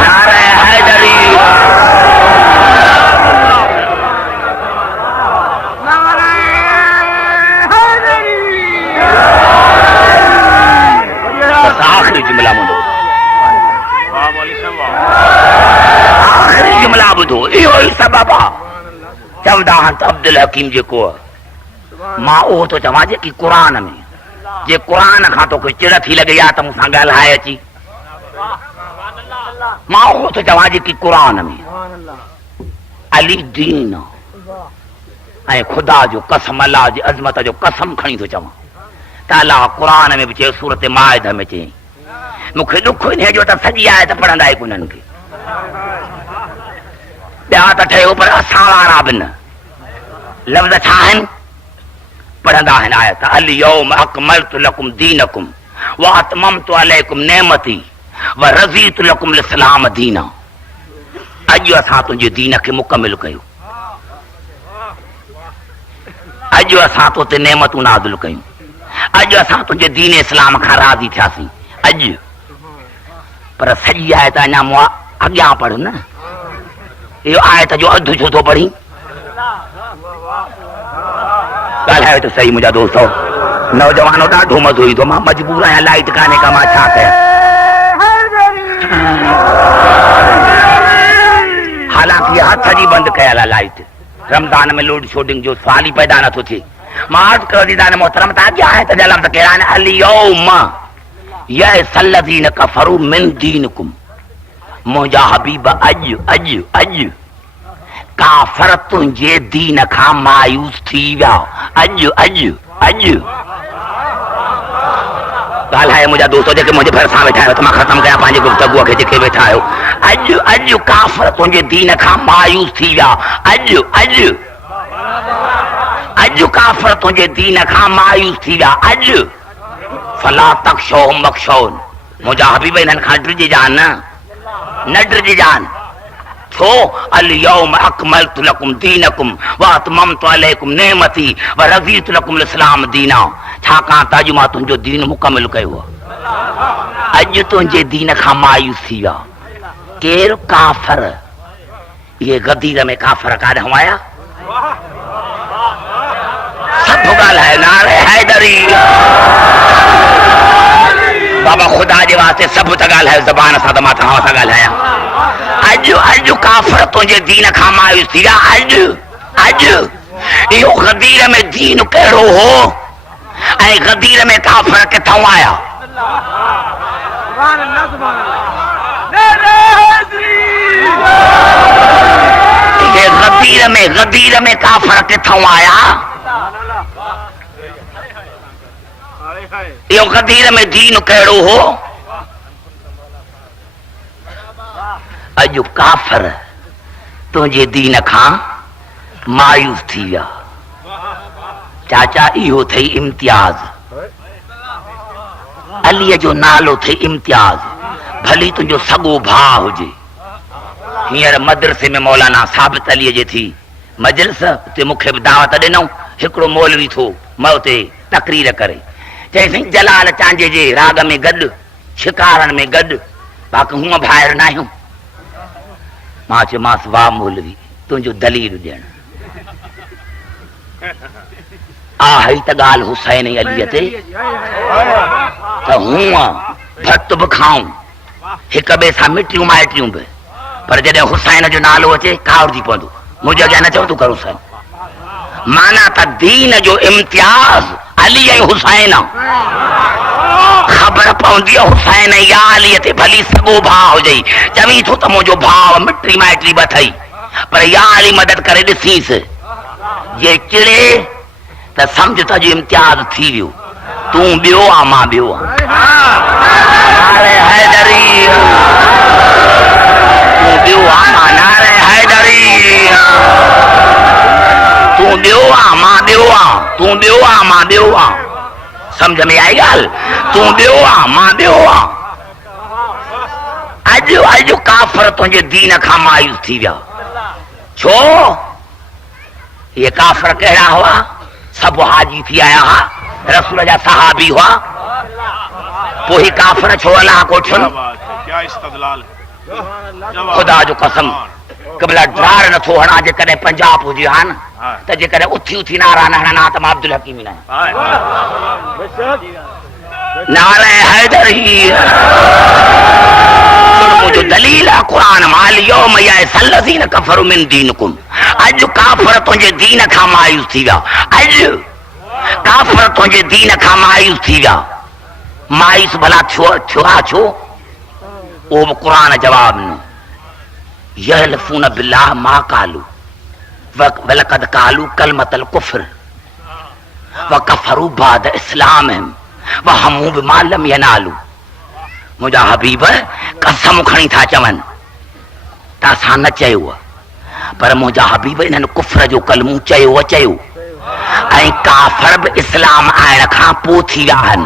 नारे हैदरी आख़िरी जुमिला ॿुधो आख़िरी जुमिला ॿुधो इहो ई सबबु आहे चवंदा आहिनि त अब्दुल हकीम जेको मां उहो थो चवां जेकी क़ुरान में जे क़ुरान खां तोखे चिड़ थी लॻे या त मूंसां ॻाल्हाए अची मां उहो थो चवां जेकी क़ुरान में अली दीन ऐं ख़ुदा जो कसम अलाह जी अज़मत जो कसम खणी थो चवां त अलाह क़ुरान में बि चयो सूरत माइद में चयईं मूंखे ॾुख इन जो त सॼी आयत पढ़ंदा ई कोन्हनि खे ॿिया त ठहियो पर असां वारा बि न लफ़्ज़ छा आहिनि? पढ़ंदा आहिनि आयत अल यौम अकमलतु लकुम दीनकुम व अतममतु अलैकुम नेमती व रज़ीतु लकुम इस्लाम दीना। अॼु असां तुंहिंजे दीन खे मुकमिल कयो, अॼु असां तो ते नेमतूं नाज़िल कयूं, अॼु असां तुंहिंजे दीन इस्लाम खां राज़ी थियासीं। अॼु पर सॼी आयत अञा मूं अॻियां पढ़ न, इहो आयत जो अधु छो थो पढ़ी? ॻाल्हायो त सही मुंहिंजा दोस्तो, नौजवानो ॾाढो मज़ो ईंदो, मां मजबूर आहियां, लाइट कान्हे का, मां छा कयां? हालांकि हथ जी बंदि कयल आहे लाइट, रमज़ान में लोड शेडिंग जो सवाल ई पैदा नथो थिए। मां अर्ज़ कयो दीदान मोहतरम त अॼु आहे त लफ़्ज़ कहिड़ा आहिनि? अल यौम यअसल्लज़ीन कफ़रू मिन दीनकुम। मुंहिंजा हबीब अॼु अॼु अॼु काफ़र तुंहिंजे दीन खां मायूस थी विया। अॼु अॼु अॼु ॻाल्हाए मुंहिंजा दोस्तो जेके मुंहिंजे भरिसां वेठा आहियो, त मां ख़तमु कयां पंहिंजी गुफ़्तगूअ खे। जेके वेठा आहियो, अॼु अॼु काफ़र तुंहिंजे दीन खां मायूस थी विया। अॼु अॼु अॼु काफ़र तुंहिंजे दीन खां मायूस थी विया। अॼु फला तख़्शौहुम वख़्शौन। मुंहिंजा हबीब इन्हनि खां डिॼजान न डिॼजान। छो? अल यौम अकमलतु लकुम दीनकुम व अतममतु अलैकुम नेमती व रज़ीतु लकुम इस्लाम दीना। छाकाणि त अॼु मां तुंहिंजो दीन मुकमिल कयो आहे। अॼु तुंहिंजे दीन खां मायूस थी विया। केरु? काफ़र। इहे गदीर में काफ़र काॾां आया? सभु ॻाल्हाए नारे हैदरी। बाबा ख़ुदा जे वास्ते सभु त ॻाल्हायो ज़बान सां, त मां तव्हां सां ॻाल्हायां। अॼु अॼु काफ़र तुंहिंजे दीन खां मायूस थी विया। अॼु अॼु इहो गदीर में दीन कहिड़ो हो ऐं गदीर में काफ़र किथां आया? गदीर में काफ़र किथां आया? इहो गदीर में दीन कहिड़ो हो? अॼु काफ़र तुंहिंजे दीन खां मायूस थी विया। चाचा इहो थई इम्तियाज़। अलीअ जो नालो थई इम्तियाज़। भली तुंहिंजो सॻो भाउ हुजे। हींअर मदरसे में मौलाना साबित अलीअ जे थी मजलिस, उते मूंखे बि दावत ॾिनऊं। हिकिड़ो मौलवी थो मां उते तकरीर करे, चईं जलाल चांजे जे राग में गॾु, शिकारनि में गॾु, बाक़ी हूअं ॿाहिरि न आहियूं। मां चयोमांसि वाह मौलवी, तुंहिंजो दलील ॾियण आहे त ॻाल्हि हुसैन अलीअ ते, त हूअं भट बि खाऊं, हिक ॿिए सां मिटियूं माइटियूं बि, पर जॾहिं हुसैन जो नालो अचे कावड़जी पवंदो। मुंहिंजे अॻियां न चओ तूं कर हुसैन। माना त दीन जो इम्तियाज़ अली ऐं हुसैन। ख़बर पवंदी आहे हुसैन या अलीअ ते, भली सॻो भाउ हुजे। चवीं थो त मुंहिंजो भाउ मिटी माइटी ब अथई, पर या अली मदद करे ॾिसींसि। जे चिड़े त सम्झ त अॼु इम्तियाज़ थी वियो। तूं ॿियो आहे, मां ॿियो आहियां। हैदरी तूं ॿियो आहे, मां नारे हैदरी। तूं ॿियो आहे, मां ॿियो आहियां। तूं ॿियो आहे, मां ॿियो आहियां। समझ में आई ॻाल्हि? तूं ॿियो आहे, मां ॿियो आहियां। अॼु अॼु काफ़र तुंहिंजे दीन खां मायूस थी विया। छो? ये काफ़र कहिड़ा हुआ? सभु हाजी थी आया हुआ, रसूल जा सहाबी हुआ। पोइ काफ़र छो अलाह को छुन? ख़ुदा जो कसम कबला ड्रार नथो हणा। जेकॾहिं पंजाब हुजे हा न, त जेकॾहिं उथी उथी नारा न हणा त मां अब्दुल हकीम न नारे हैदरी। मुंहिंजो दलील आहे क़ुरान माल यौम यअसल्लज़ीन कफ़रू मिन दीनकुम। अॼु काफ़र तुंहिंजे दीन खां मायूस थी विया। अॼु काफ़र तुंहिंजे दीन खां मायूस थी विया। मायूस भला थियो आहे छो? उहो बि क़ुरान जवाब न। यहलफून बिल्लाह मा कालू वलक़द कालू कलमतल कुफ्र व कफरू बाद इस्लामहिम व हमू बिमा लम यनालू। मुंहिंजा हबीब कसम खणी था चवनि त असां न चयो, पर मुंहिंजा हबीब इन्हनि कुफ्र जो कलमू चयो चयो ऐं काफ़र बि इस्लाम आइण खां पोइ थी विया आहिनि।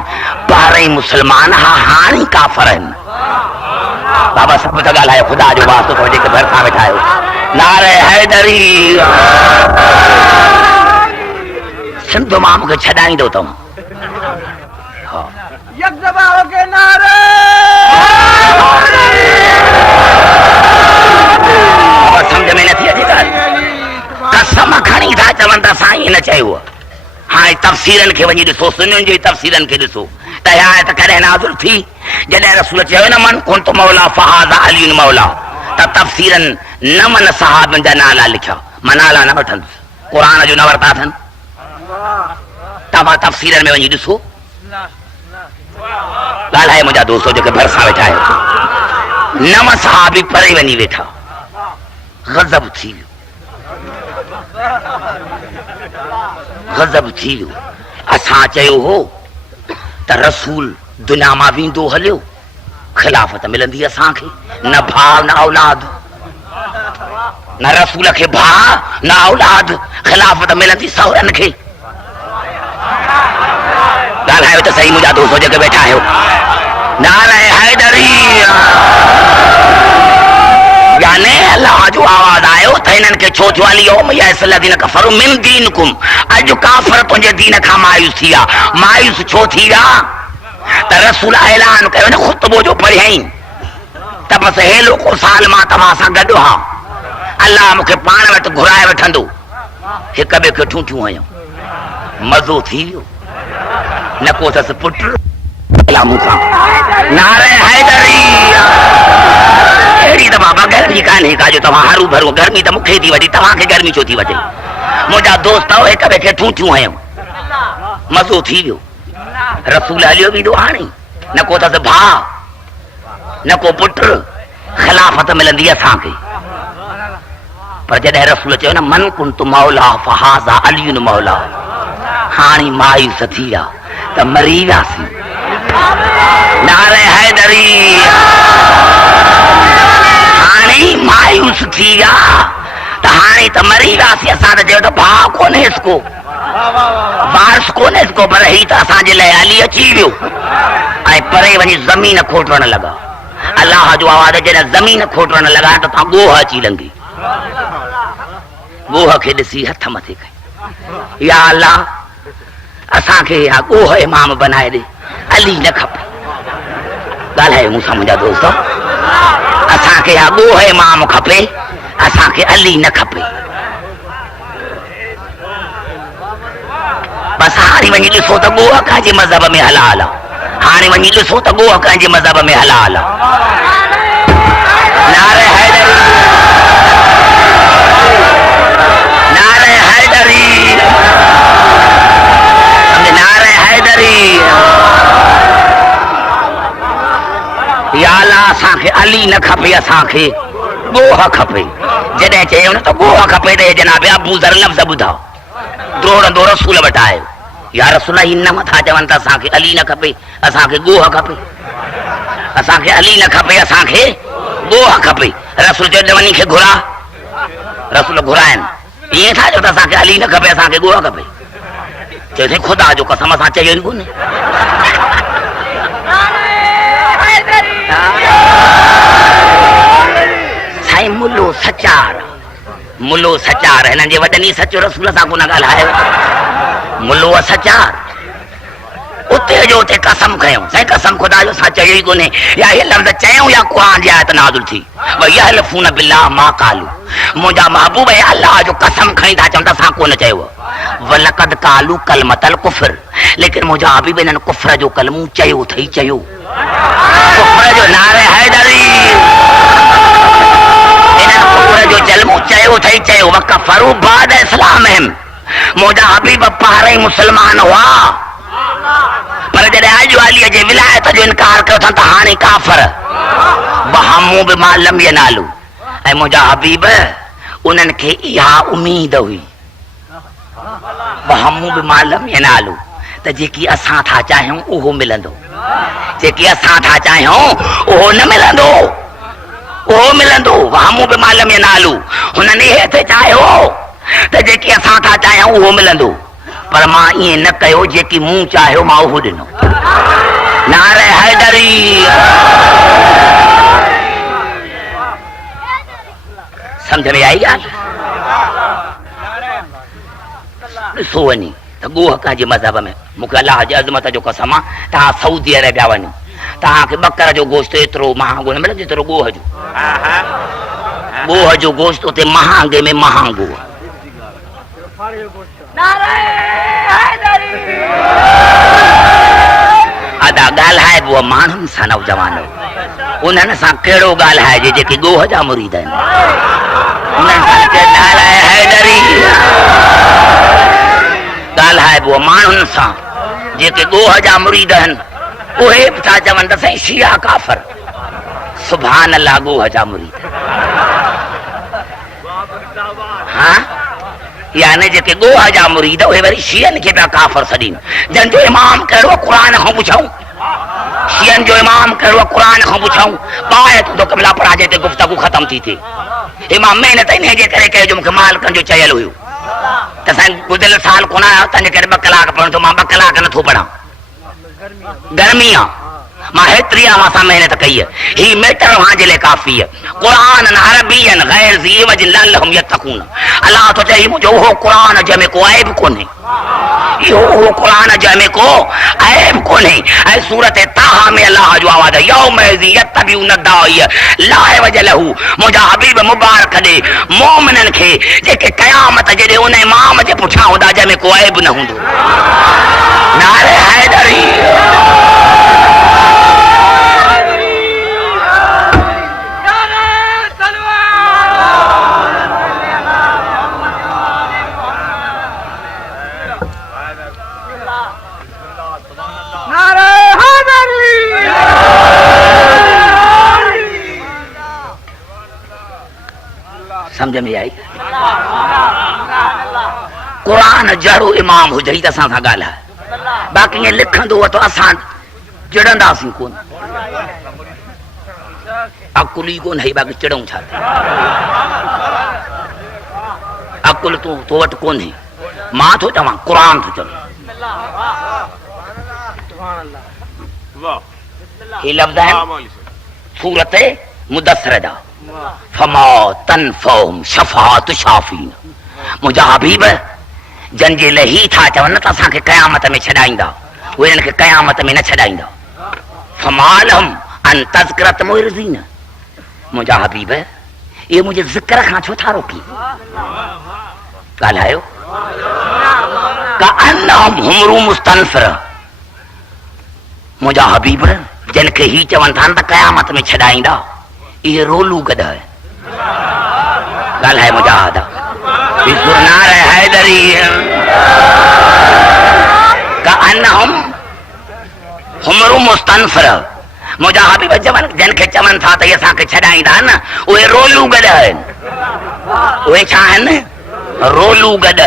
पहिरीं मुस्लमान हाणे काफ़र आहिनि। बाबा सभु था ॻाल्हायो, ख़ुदा जो वास्तो अथव जेके भरिसां वेठा आहियो। नारे हैदरी सिंध मां मूंखे छॾाईंदो अथऊं। सम्झ में नथी अचे ॻाल्हि। कसम खणी था चवनि त साईं न चयो। हाणे तफ़सीरनि खे वञी ॾिसो, सुन्नियुनि जी तफ़सीरनि खे ॾिसो त हिदायत कॾहिं नाज़िल थी जॾहिं रसूल चयो न मन कुंतु मौला फहाज़ा अली मौला, त तफ़सीरनि न मन सहाबनि जा नाला लिखिया। मां नाला न वठंदुसि, क़ुरान जो न वरिता अथनि। तव्हां तफ़सीरनि में वञी ॾिसो। ॻाल्हाए मुंहिंजा दोस्तो जेके भरिसां वेठा आहियो, नव सहाबी परे वञी वेठा। गज़ब थी वियो, गज़ब थी वियो। असां चयो हो त रसूल दुनिया मां वेंदो हलियो, खिलाफ़त मिलंदी असांखे, न भाउ न औलाद, न रसूल खे भाउ न औलाद, खिलाफ़त मिलंदी सहुरनि खे। ॻाल्हायो त सही मुंहिंजा दोस्तो जेके वेठा आहियो। नारे हैदरी याने अल्लाह जो आवाज़ आयो त हिननि खे छो थियो अलियौम यअसल्लज़ीन कफ़रू मिन दीनिकुम, अॼु काफ़िर तुंहिंजे दीन खां मायूस थी विया। मायूस छो थी विया? त रसूल ऐलान कयो न, ख़ुतबो जो पढ़ियईं त बसि हेलो को साल मां तव्हां सां गॾु हा, अल्लाह मूंखे पाण वटि घुराए वठंदो। हिक ॿिए खे ठूठियूं हयूं, मज़ो थी वियो। न को अथसि पुट मूंखां। नारे हैदरी अहिड़ी त बाबा गर्मी कान्हे का जो तव्हां हरू भरू। गर्मी त मूंखे थी वठी, तव्हांखे गर्मी छो थी वठे? मुंहिंजा दोस्त हिक ॿिए खे ठूठियूं हयूं, मज़ो थी वियो। रसूल हलियो वेंदो हाणे, न को अथसि भाउ न को पुट, खिलाफ़त मिलंदी असांखे। पर जॾहिं रसूल चयो न मन कुंतु मौला फहाज़ा अली मौला, हाणे मायूस थी विया त मरी वियासीं। नारे हैदरी हाणे मायूस थी विया त हाणे त मरी वियासीं। असां त चयो त भाउ कोन्हेसि को, वारस कोन्हेसि को, पर ही त असांजे लाइ अली अची वियो। ऐं परे वञी ज़मीन खोटण लॻा। अलाह जो आवाज़ जॾहिं ज़मीन खोटण लॻा त तव्हां ॻोह अची लंघी। ॻोह खे ॾिसी हथ मथे कई, या अलाह असांखे हा ॻोह इमाम बनाए ॾे, अली न खपे। ॻाल्हायो मूंसां मुंहिंजा दोस्त, असांखे हा ॻोह इमाम खपे, असांखे अली न खपे। बसि हाणे वञी ॾिसो त ॻोह कंहिंजे मज़हब में हलाल आहे। हाणे वञी ॾिसो त ॻोह कंहिंजे मज़हब में हलाल आहे। नारे हैदरी, नारे हैदरी, नारे हैदरी। या अल्लाह असांखे अली न खपे, असांखे ॻोह खपे। जॾहिं चयो न त ॻोह खपे त जनाब अबू ज़र लफ़्ज़ ॿुधा दौड़ंदो रसूल वटि आयो। या रसूल ही न मथां चवनि त असांखे अली न खपे, असांखे ॻोह खपे, असांखे अली न खपे, असांखे ॻोह खपे। रसूल चयो वञी खे घुरा। रसूल घुराइनि, ईअं था चओ त असांखे अली न खपे, असांखे ॻोह खपे। चयोसीं ख़ुदा जो कसम असां चयो ई कोन्हे। साईं मुल्लो सचार, मुल्लो सचार, हिननि जे वॾनि सचो रसूल सां कोन ॻाल्हायो। मुल्लो सचार उते जो उते कसम खयूं। साईं कसम ख़ुदा जो असां चयो ई कोन्हे, या हे लफ़्ज़ चयूं या क़ुरान जी आयत नाज़िल थी। यहलफून बिल्लाह मा क़ालू, मुंहिंजा महबूब अल्लाह जो कसम खणी था चवनि त असां कोन चयो। वलक़द क़ालू कलमतल कुफ़्र, लेकिन मुंहिंजा हबीब इन्हनि कुफ़्र जो कलमू चयो अथई, चयो कुफ़्र जो। नारे हैदरी इन्हनि कुफ़्र जो कलमू चयो अथई, चयो वकफ़रू बाद इस्लामहिम। मुंहिंजा हबीब पहिरीं मुस्लमान हुआ, पर जॾहिं अॼु अलीअ जे विलायत जो इनकार कयो अथनि त हाणे काफ़िर। वहमू बिमा लम यनालू, ऐं मुंहिंजा हबीब उन्हनि खे इहा उम्मीद हुई। वहमू बिमा लम यनालू, त जेकी असां था चाहियूं उहो मिलंदो, जेकी असां था चाहियूं उहो न मिलंदो। उहो मिलंदो वामू बि माल में नालू हुननि हेठि चाहियो त जेकी असां था चाहियूं उहो मिलंदो पर मां ईअं न कयो जेकी मूं चाहियो मां उहो ॾिनो नारे हैदरी सम्झ में आई ॻाल्हि ॾिसो वञी त ॻोह कंहिंजे मज़हब में मूंखे अलाह जी अज़मत जो कसम आहे तव्हां सऊदी अरेबिया वञो तव्हांखे बकर जो गोश्त एतिरो महांगो न मिलंदो जेतिरो ॻोह जो गोश्त उते महांगे में महांगो अदा ॻाल्हाइबो माण्हुनि सां नौजवान उन्हनि सां कहिड़ो ॻाल्हाइजे जेके ॻोह जा मुरीद आहिनि ॻाल्हाइबो माण्हुनि सां जेके ॻोह जा मुरीद आहिनि उहे बि था चवनि त साईं शिया काफ़र सुभान अल्लाह ॻोह जा मुरीद हा यानी जेके ॻोह जा मुरीद उहे वरी शियनि खे पिया काफ़र सॾीनि जंहिंजो इमाम कहिड़ो क़ुरान खां पुछऊं शियनि जो इमाम कहिड़ो क़ुरान खां पुछऊं ॿाहिरि तो कमला पढ़ाजे ते गुफ़्तगू ख़तम थी थिए इमाम महिनत इन जे करे कयो जो मूंखे मालिकनि जो चयल हुयो त साईं गुज़िरियल साल कोन आयो तंहिंजे करे 2 कलाक पढ़ंदो मां 2 कलाक नथो पढ़ां गर्मी आहे मां हेतिरी असां महिनत कई ही मीटर वहां जे लाइ काफ़ी क़ुरान अरबीयन गैर ज़ी वजन लअल्लहुम यत्तकून अल्लाह तो चई मुंहिंजो उहो क़ुरान जंहिंमें को ऐब कोन्हे इहो उहो क़ुरान जंहिंमें को ऐब कोन्हे ऐं सूरत ताहा में अल्लाह जो आवाज़ यौम यत्तबिऊन दाई ला वज लहू मुंहिंजा हबीब मुबारक ॾे मोमिननि खे जेके क़यामत जॾहिं उन इमाम जे पुठियां हूंदा जंहिंमें को ऐब न हूंदो नारे हैदरी समझ में आई कुरान जहिड़ो इमाम हुजे त असां सां ॻाल्हाए बाक़ी ईअं लिखंदो त असां चिड़ंदासीं कोन अकुल ई कोन है बाक़ी चिड़ूं छा अकुल तो वटि कोन्हे मां थो चवां क़ुरान थो चवां ही लफ़्ज़ आहिनि सूरत मुदस्सिर जा फमा तनफहुम शफाअत शाफीन मुंहिंजा हबीब जंहिंजे लाइ ही था चवनि त असांखे क़यामत में छॾाईंदा उहे हिननि खे क़यामत में न छॾाईंदा फमालहम अन तज़किरत मुरज़ीन मुंहिंजा हबीब इहे मुंहिंजे ज़िक्र खां छो था रोकी ॻाल्हायो कअन्नहुम हुमरू मुस्तनफिर मुंहिंजा हबीब जिन खे ही चवनि था त क़यामत में छॾाईंदा इहे रोलू गद है ॻाल्हाए मुजाहिद ईश्वर नारे हैदरी कअन्नहुम हुमरू मुस्तनफिर मुंहिंजा हबीब जिन खे चवनि था त इहे असांखे छॾाईंदा न उहे रोलू गद आहिनि उहे छा आहिनि रोलू गद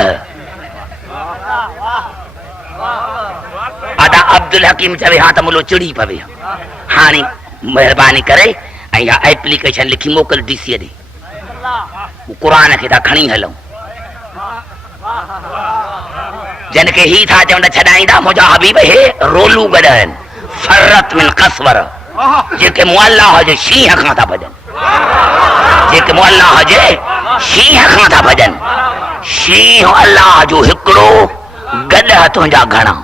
अदा अब्दुल हकीम चवे हा त मुलो चिड़ी पवे हाणे महिरबानी करे ऐं इहा एप्लीकेशन लिखी मोकिल डीसीअ ॾे क़ुरान खे था खणी हलूं जिन खे ही था चवनि त छॾाईंदा मुंहिंजा हबीब हे रोलू गॾ आहिनि फरत मिन कसवर जेके मुअल्लाह जे शींहं खां था भॼनि जेके मुअल्लाह जे शींहं खां था भॼनि शींहं अल्लाह जो हिकिड़ो गॾ तुंहिंजा घणा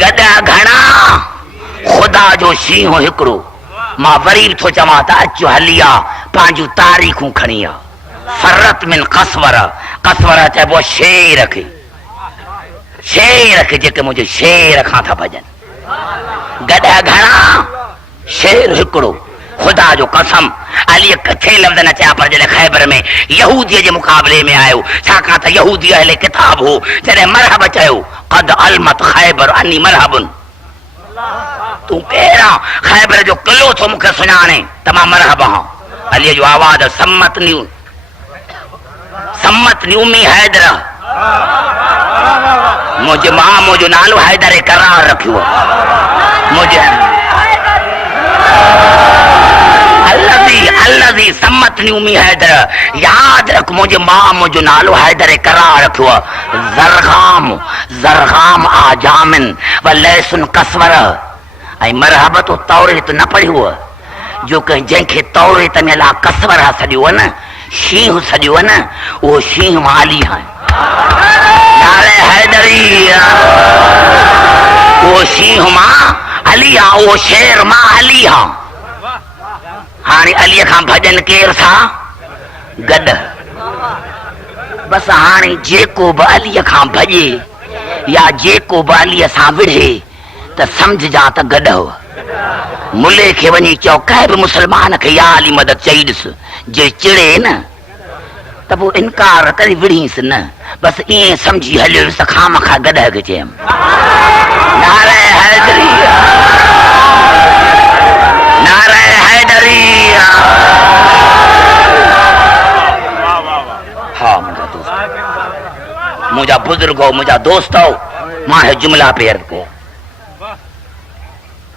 गॾ घणा ख़ुदा जो शींहं हिकिड़ो मां वरी थो चवां त अचो हली आ पंहिंजूं तारीख़ूं खणी आ फरत मिन कसवर कसवर चइबो शेर खे जेके मुंहिंजे शेर खां था भॼनि गॾ घणा शेर हिकिड़ो ख़ुदा जो कसम अली किथे लफ़्ज़ न चया पर जॾहिं ख़ैबर में यहूदीअ जे मुक़ाबले में आयो छाकाणि त यहूदी अहले किताब हो जॾहिं मरहब चयो क़द अलमत ख़ैबर अन्नी मरहबुन तूं पहिरां ख़ैबर जो किलो थो मूंखे सुञाणे त मां मरहब आहियां अलीअ जो आवाज़ सम्मत न्यूमी हैदर मुझे मां मुझो नालो हैदर करार रखियो मुझे अल्लाजी सम्मतनी उम्मी हैदर याद रख मुझे मां मुझो नालो हैदर करार रखियो जरगाम आजामिन व लैसुन कसवर ऐं मरहबत तौरेत न पढ़ियो जो कहीं जंहिंखे तौरेत में अला कसवर सॼो न शींहुं सॼो न उहो शींहुं माली है नाले हैदरी वो शींहुं मां अली आ वो शेर मां अली हा हाणे अलीअ खां भॼन केर था गॾ बस हाणे जेको बि अलीअ खां भॼे या जेको बि अलीअ सां विढ़े त सम्झजा त गॾ हो मुले खे वञी चओ कंहिं बि मुस्लमान खे या अली मदद चई ॾिस जे चिड़े न त पोइ इनकार करे विढ़ीसि न बस ईअं सम्झी हलियो त खामखा गॾ खे चयमि नारे हैदरी नारे हैदरी हा मुंहिंजा बुजुर्ग हो मुंहिंजा दोस्त हो मां हे जुमला पे अर्ज़ कयो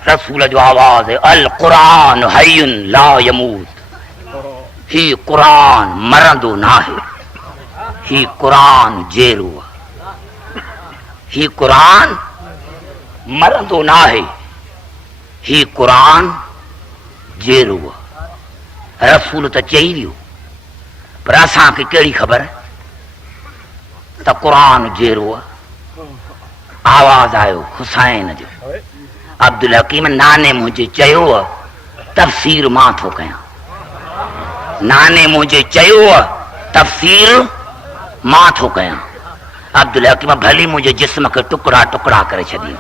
रसूल जो आवाज है अल कुरान हय्युन ला यमूत ही कुरान मरंदो नाहे ही कुरान जेरो ही कुरान मरंदो नाहे ही कुरान जेरो रसूल त चई वियो पर असांखे कहिड़ी ख़बर त कुरान जेरो आवाज आयो हुसैन जो अब्दुल हकीम नाने मुझे चयो तफसीर मां थो कयां नाने मुझे चयो तफसीर मां थो कयां अब्दुल हकीम भली मुझे जिस्म के टुकड़ा टुकड़ा करे छॾी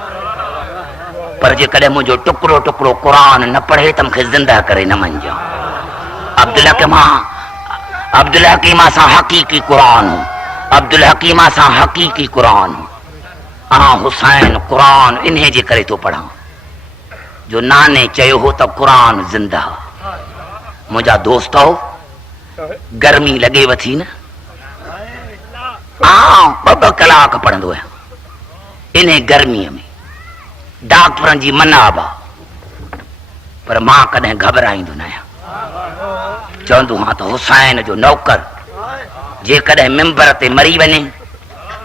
पर जेकॾहिं मुंहिंजो टुकड़ो टुकड़ो कुरान न पढ़े त मूंखे ज़िंदा करे न मञिजो अब्दुल हकीम सां हक़ीक़ी कुरान अब्दुल हकीम सां हक़ीक़ी कुरान हुसैन कुरान इन्हे जे करे थो पढ़ां जो नाने चयो हो त कुरान ज़िंदा मुंहिंजा दोस्त हो गर्मी लॻे वथी न ॿ कलाक पढ़ंदो आहियां इन गर्मीअ में डॉक्टरनि जी मना बा पर मां कॾहिं घबराईंदो न आहियां चवंदो हा त हुसैन जो नौकर जेकॾहिं मिंबर ते मरी वञे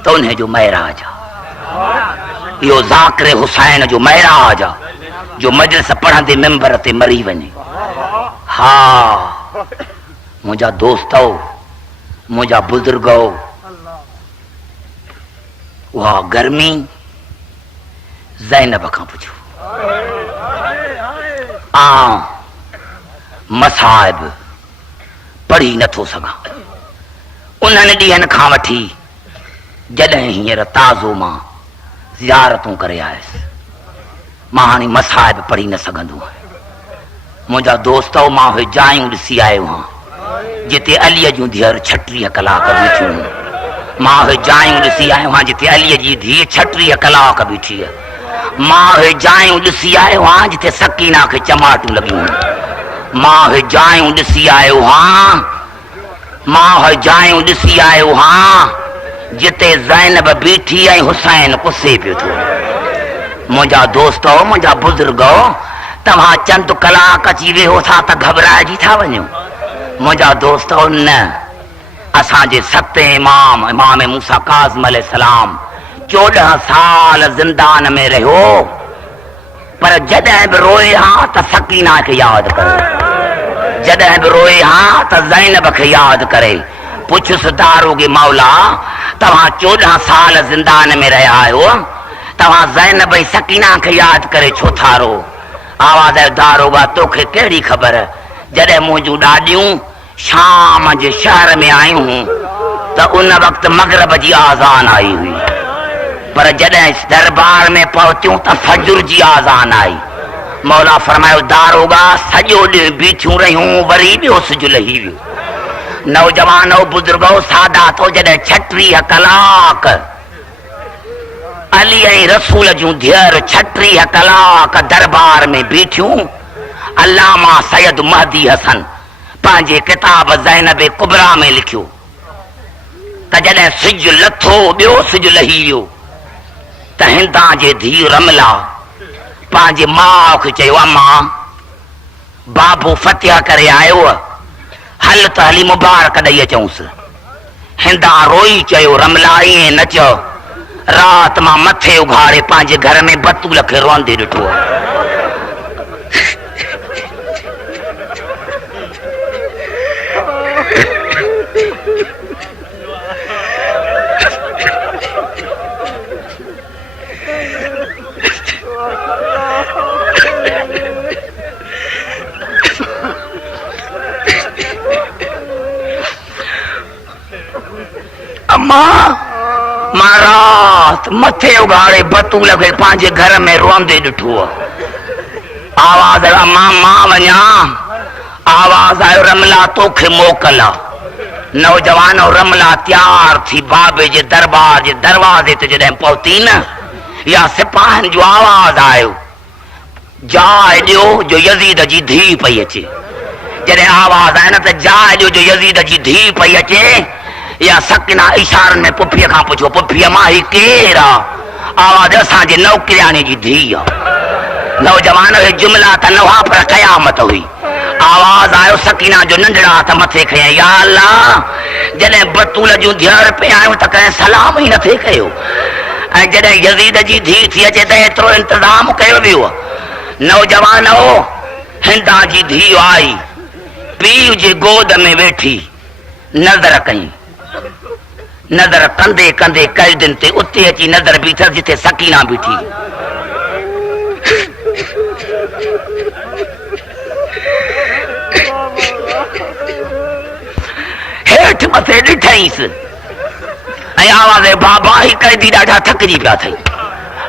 त उन जो महराज आहे इहो ज़ाकिर हुसैन जो महराज आहे जो मजलिस पढ़ंदे मिंबर ते मरी वञे हा मुंहिंजा दोस्त हो मुंहिंजा बुजुर्ग हो उहा गर्मी ज़ैनब खां पुछो मसाइब पढ़ी नथो सघां उन्हनि ॾींहंनि खां वठी जॾहिं हींअर ताज़ो मां ज़ियारतूं करे आयुसि मां हाणे मसाइब पढ़ी न सघंदो मुंहिंजा दोस्त मां उहे जायूं ॾिसी आयो आहियां जिते अलीअ जूं धीअर 36 कलाक बीठियूं मां उहे जायूं ॾिसी आयो आहियां जिते अलीअ जी धीअ 36 कलाक बीठी आहे मां उहे जायूं ॾिसी आयो आहियां जिते सकीना खे चमाटूं लॻियूं मां उहे जायूं ॾिसी आयो आहियां मां उहे जायूं ॾिसी आयो आहियां जिते ज़ैनब बीठी ऐं हुसैन पुसे पियो थो मुंहिंजा दोस्त हो मुंहिंजा बुजुर्ग हो तव्हां चंद कलाक अची वेहो था त घबराइजी था वञो मुंहिंजा दोस्त हो न असांजे सते इमाम मूसा काज़िम अलैहिस्सलाम 14 साल ज़िंदान में रहियो पर जॾहिं बि रोए हा त सकीना खे यादि करे जॾहिं बि रोए हा त ज़ैनब खे यादि करे पुछुसि दारोगे मौला तव्हां 14 साल ज़िंदान में रहिया आहियो तव्हां ज़ैनब ऐं सकीना खे यादि करे छो था रो आवाज़ दारोगा तोखे कहिड़ी ख़बर जॾहिं मुंहिंजूं ॾाॾियूं शाम जे शहर में आयूं त उन वक़्तु मग़रिब जी आज़ान आई हुई पर जॾहिं दरबार में पहुतियूं त फजर जी आज़ान आई मौला फरमायो दारोगा सॼो ॾींहुं बीठियूं रहियूं वरी ॿियो सिजु लही वियो नौजवानो बुजुर्गो सादातो जॾहिं 36 कलाक अली ऐं रसूल जूं धीअर 36 कलाक दरबार में बीठियूं अल्लामा सैयद महदी हसन पंहिंजे किताब ज़ैनब कुबरा में लिखियो त जॾहिं सिज लथो ॿियो सिज लही वियो त हिंदा जे धी रमला पंहिंजे माउ खे चयो, अम्मा बाबू फतिह करे आयो, हल त हली मुबारक ॾेई अचूंसि। हिंदा रोई चयो, रमला ईअं न चओ, रात मां मथे उघाड़े पंहिंजे घर में बतूल खे रोंदे ॾिठो। अम्मा मां रात मथे उघाड़े बतूल खे पंहिंजे घर में रोंदे ॾिठो। आवाज़ आयो, अम्मा मां वञा? आवाज़ आयो, रमला तोखे मोकल। नौजवान रमला तैयार थी बाबे जे दरबार जे दरवाज़े ते जॾहिं पहुती न, या सिपाहियुनि जो आवाज़ आयो, जाइ ॾियो जो यज़ीद जी धीउ पई अचे। जॾहिं आवाज़ आहे न त जाइ ॾियो जो यज़ीद जी धीउ पई अचे, या सकिना इशारनि में पुफीअ खां पुछो, पुफीअ मां ही केरु आहे? आवाज़, असांजे नौकिरियाणे जी धीउ आहे। नौजवान खे जुमला त न हुआ पर क़यामत हुई। आवाज़ आयो, सकीना जो नंढड़ा हथ मथे खयईं, या अल्लाह जॾहिं बतूल जूं धीअर पे आहियूं त कंहिं सलाम ई नथे कयो, ऐं जॾहिं यज़ीद जी धीउ थी अचे त एतिरो इंतज़ाम कयो वियो। नौजवान हिंदा जी धीउ आई, पीउ जे गोद में वेठी नज़र कई। नज़र कंदे कंदे कई दिन ते उते अची नज़र बीठस जिथे सकीना बीठी। हेठ मथे ॾिठईंसि ऐं आवाज़, बाबा ही कैदी ॾाढा थकिजी पिया थई।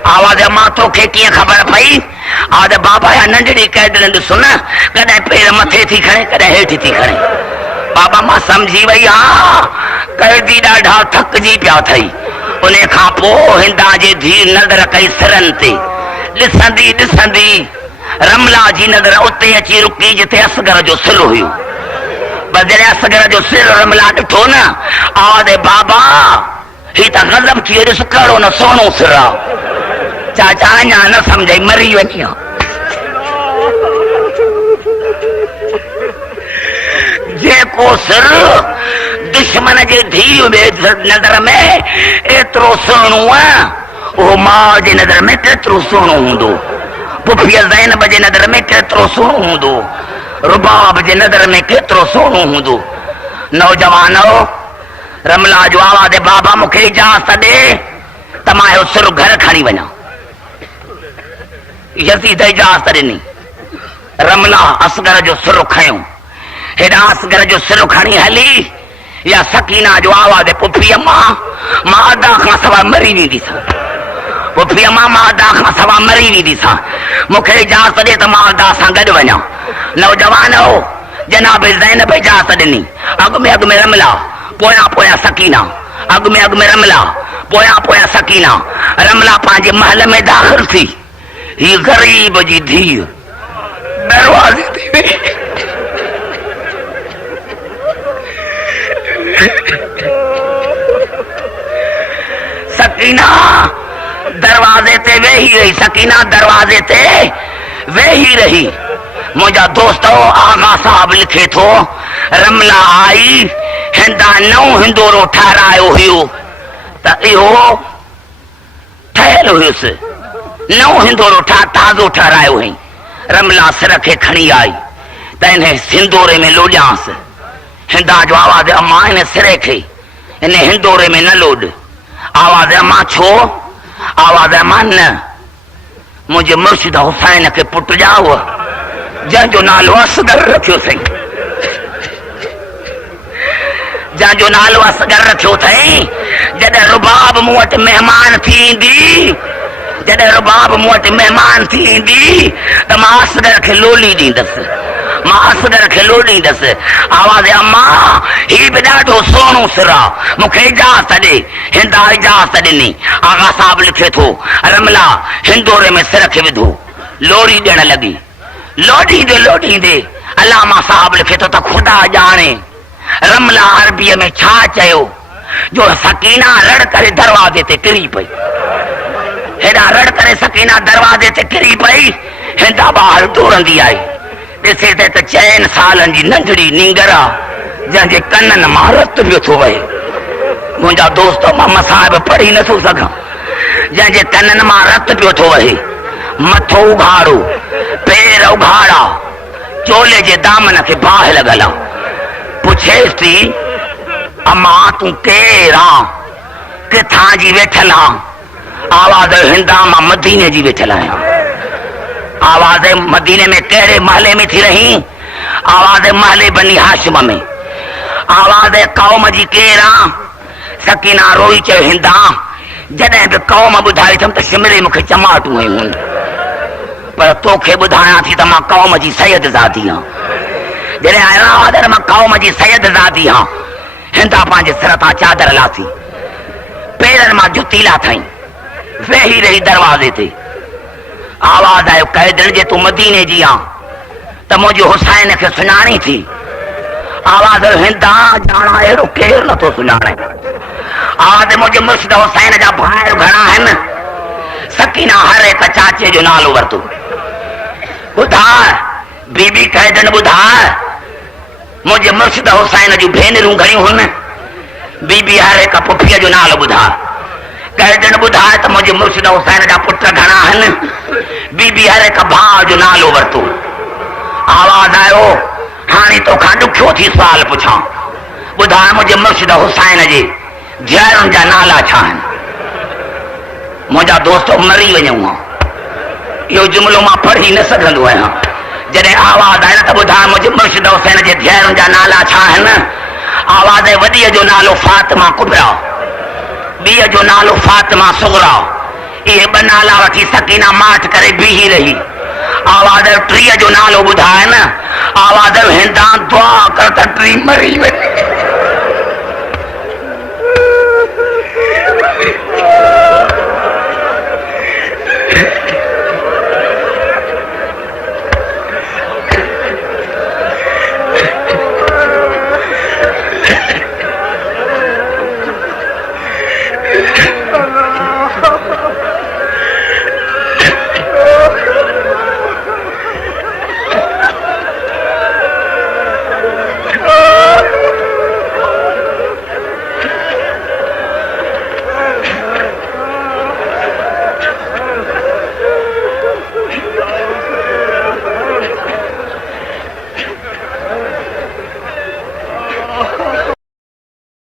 आवाज़, मां तोखे कीअं ख़बर पई? आवाज़, बाबा या नंढड़ी कैद ने ॾिसो न, कॾहिं पेर मथे थी खणे कॾहिं हेठि थी खणे। बाबा मां सम्झी वई, हा कैदी ॾाढा थकिजी पिया थई। उन खां पोइ हिंदा जे धीउ नज़र कई सिरनि ते। ॾिसंदी ॾिसंदी रमला जी नज़र उते अची रुकी जिथे असगर जो सिर हुयो। बस जॾहिं असगर जो सिर रमला ॾिठो न, आवाज़, बाबा ही त गज़ब थी वियो, ॾिस कहिड़ो न सोनो सिर आहे। चाचा अञा न सम्झई, मरी वञी। जेको सिर दुश्मन जे धीउ नज़र में एतिरो सुहिणो आहे, उहो माउ जे नज़र में केतिरो सुहिणो हूंदो। पुफीअ ज़ैनब जे नज़र में केतिरो सुहिणो हूंदो। रुबाब जे नज़र में केतिरो सुहिणो हूंदो। नौजवानो रमला जो आवाज़, बाबा मूंखे इजाज़त ॾे त मां इहो सिर घर खणी वञा। यज़ीद इजाज़त ॾिनी। रमला असगर जो सिर खयो, हेॾा असगर जो सिर खणी हली। या सकीना जो आवाज़, पुफीअ मां अदा खां सवाइ मरी वेंदीसां। पुफीअ मां अदा खां सवाइ मरी वेंदीसां। मूंखे इजाज़त ॾे त मां अदा सां गॾु वञा। नौजवान जनाब ज़ैनब इजाज़त ॾिनी। अॻु में रमला, पोयां पोयां सकीना, अॻु में रमला, पोयां पोयां सकीना। रमला पंहिंजे महल में दाख़िल थी। ही ग़रीब जी धीउ दरवाज़े ते वेही। सकीना दरवाजे ते वेही रही। सकीना दरवाजे ते वेही रही। मुंहिंजा दोस्तो, आगा साहब लिखे थो, रमला आई, हिंदा नओं हिंदोरो ठारायो हुयो त इहो ठहियल हुयुसि। नओं हिंदोरो ताज़ो ठारायो हुई। रमला सिर खे खणी आई त इन हिंदोरे में लोॾियांसि। हिंदा जो आवाज़, अम्मा इन सिरे खे इन हिंदोरे में न लोॾ। आवाज़, अम्मा छो? आवाज़, अम्मा न, मुंहिंजे मुर्शिद हुसैन खे पुटु ॼाओ जंहिंजो नालो असगर रखियो अथई। जंहिंजो नालो असगर रखियो अथई। जॾहिं रुबाब मूं वटि महिमान थी ईंदी, जॾहिं रुबाब मूं वटि महिमान थी ईंदी त मां असगर खे लोली ॾींदसि। मां असगर खे लोॾींदसि। आवाज़, अम्मा ही बि ॾाढो सुहिणो सिर आहे, मूंखे इजाज़त ॾे। हिंदा इजाज़त ॾिनी। आगा साहब लिखे थो, रमला हिंदोरे में सिर खे विधो, लोड़ी ॾियण लॻी। लोॾींदे अलामा साहब लिखे थो त ख़ुदा ॼाणे रमला अरबीअ में छा चयो जो सकीना रड़ करे दरवाज़े ते किरी पई। हेॾा रड़ करे सकीना दरवाजे ते किरी पई हिंदा ॿाहिर दौड़ंदी आई ॾिसे त 4 सालनि जी नंढड़ी नींगर आहे जंहिंजे कननि मां रत पियो थो वहे मुंहिंजा दोस्त मां मसाहिब पढ़ी नथो सघां जंहिंजे कननि मां रत पियो थो वहे मथो उघाड़ो पेर उघाड़ा चोले जे दामन खे बाहि लॻल आहे पुछेसि थी अम्मा तूं केरु आहे किथां जी वेठल आहे आवाज़ हिंदा मां मदीने जी वेठल आहियां आवाज़ मदीने में कहिड़े महले में थी रही आवाज़ महले बनी हाशिम में आवाज़ कौम जी केरु आहे सकीना रोई चयो हिंदा जॾहिं बि कौम ॿुधाई अथमि त सिमरे मूंखे चमाटूं आयूं पर तोखे ॿुधायां थी त मां कौम जी सैयद ज़ादी आहियां जॾहिं आवाज़ मां कौम जी सैयद ज़ादी आहियां हिंदा पंहिंजे सर तां चादर लाथी पेरनि मां जुती लाथई वेही रही दरवाज़े ते आवाज़ आयो कैदन जे तूं मदीने जी आ त मुंहिंजे हुसैन खे सुञाणी थी आवाज़ हिंदा ॼाणा अहिड़ो केरु नथो सुञाणे आवाज़ मुंहिंजे मुर्शिद हुसैन जा भाइर घणा आहिनि सकीना हर हिक चाचे जो नालो वरितो ॿुधाए बीबी कैदन ॿुधाए मुंहिंजे मुर्शिद हुसैन जूं भेनरूं घणियूं हुन बीबी हर हिक पुफीअ जो नालो ॿुधाए कैदन ॿुधाए त मुंहिंजे मुर्शिद हुसैन जा पुट घणा आहिनि बीबी हर हिक भाउ जो नालो वरितो आवाज़ आयो हाणे तोखां ॾुखियो थी सुवाल पुछां ॿुधाए मुंहिंजे मुर्शिद हुसैन जे धीअरुनि जा नाला छा आहिनि मुंहिंजा दोस्त मरी वञूं हा इहो जुमिलो मां पढ़ी न सघंदो आहियां जॾहिं आवाज़ आहे त ॿुधाए मुंहिंजे मुर्शिद हुसैन जे धीअरुनि जा नाला छा आहिनि आवाज़ वॾीअ जो नालो फातिमा कुबरा ॿीअ जो नालो फातिमा सुगरा इहे 2 नाला वठी सकीना माठ करे बीही रही आवाज़ 3 जो नालो ॿुधाए न आवाज़ हिंदा दुआ कर त 3 मरी वञे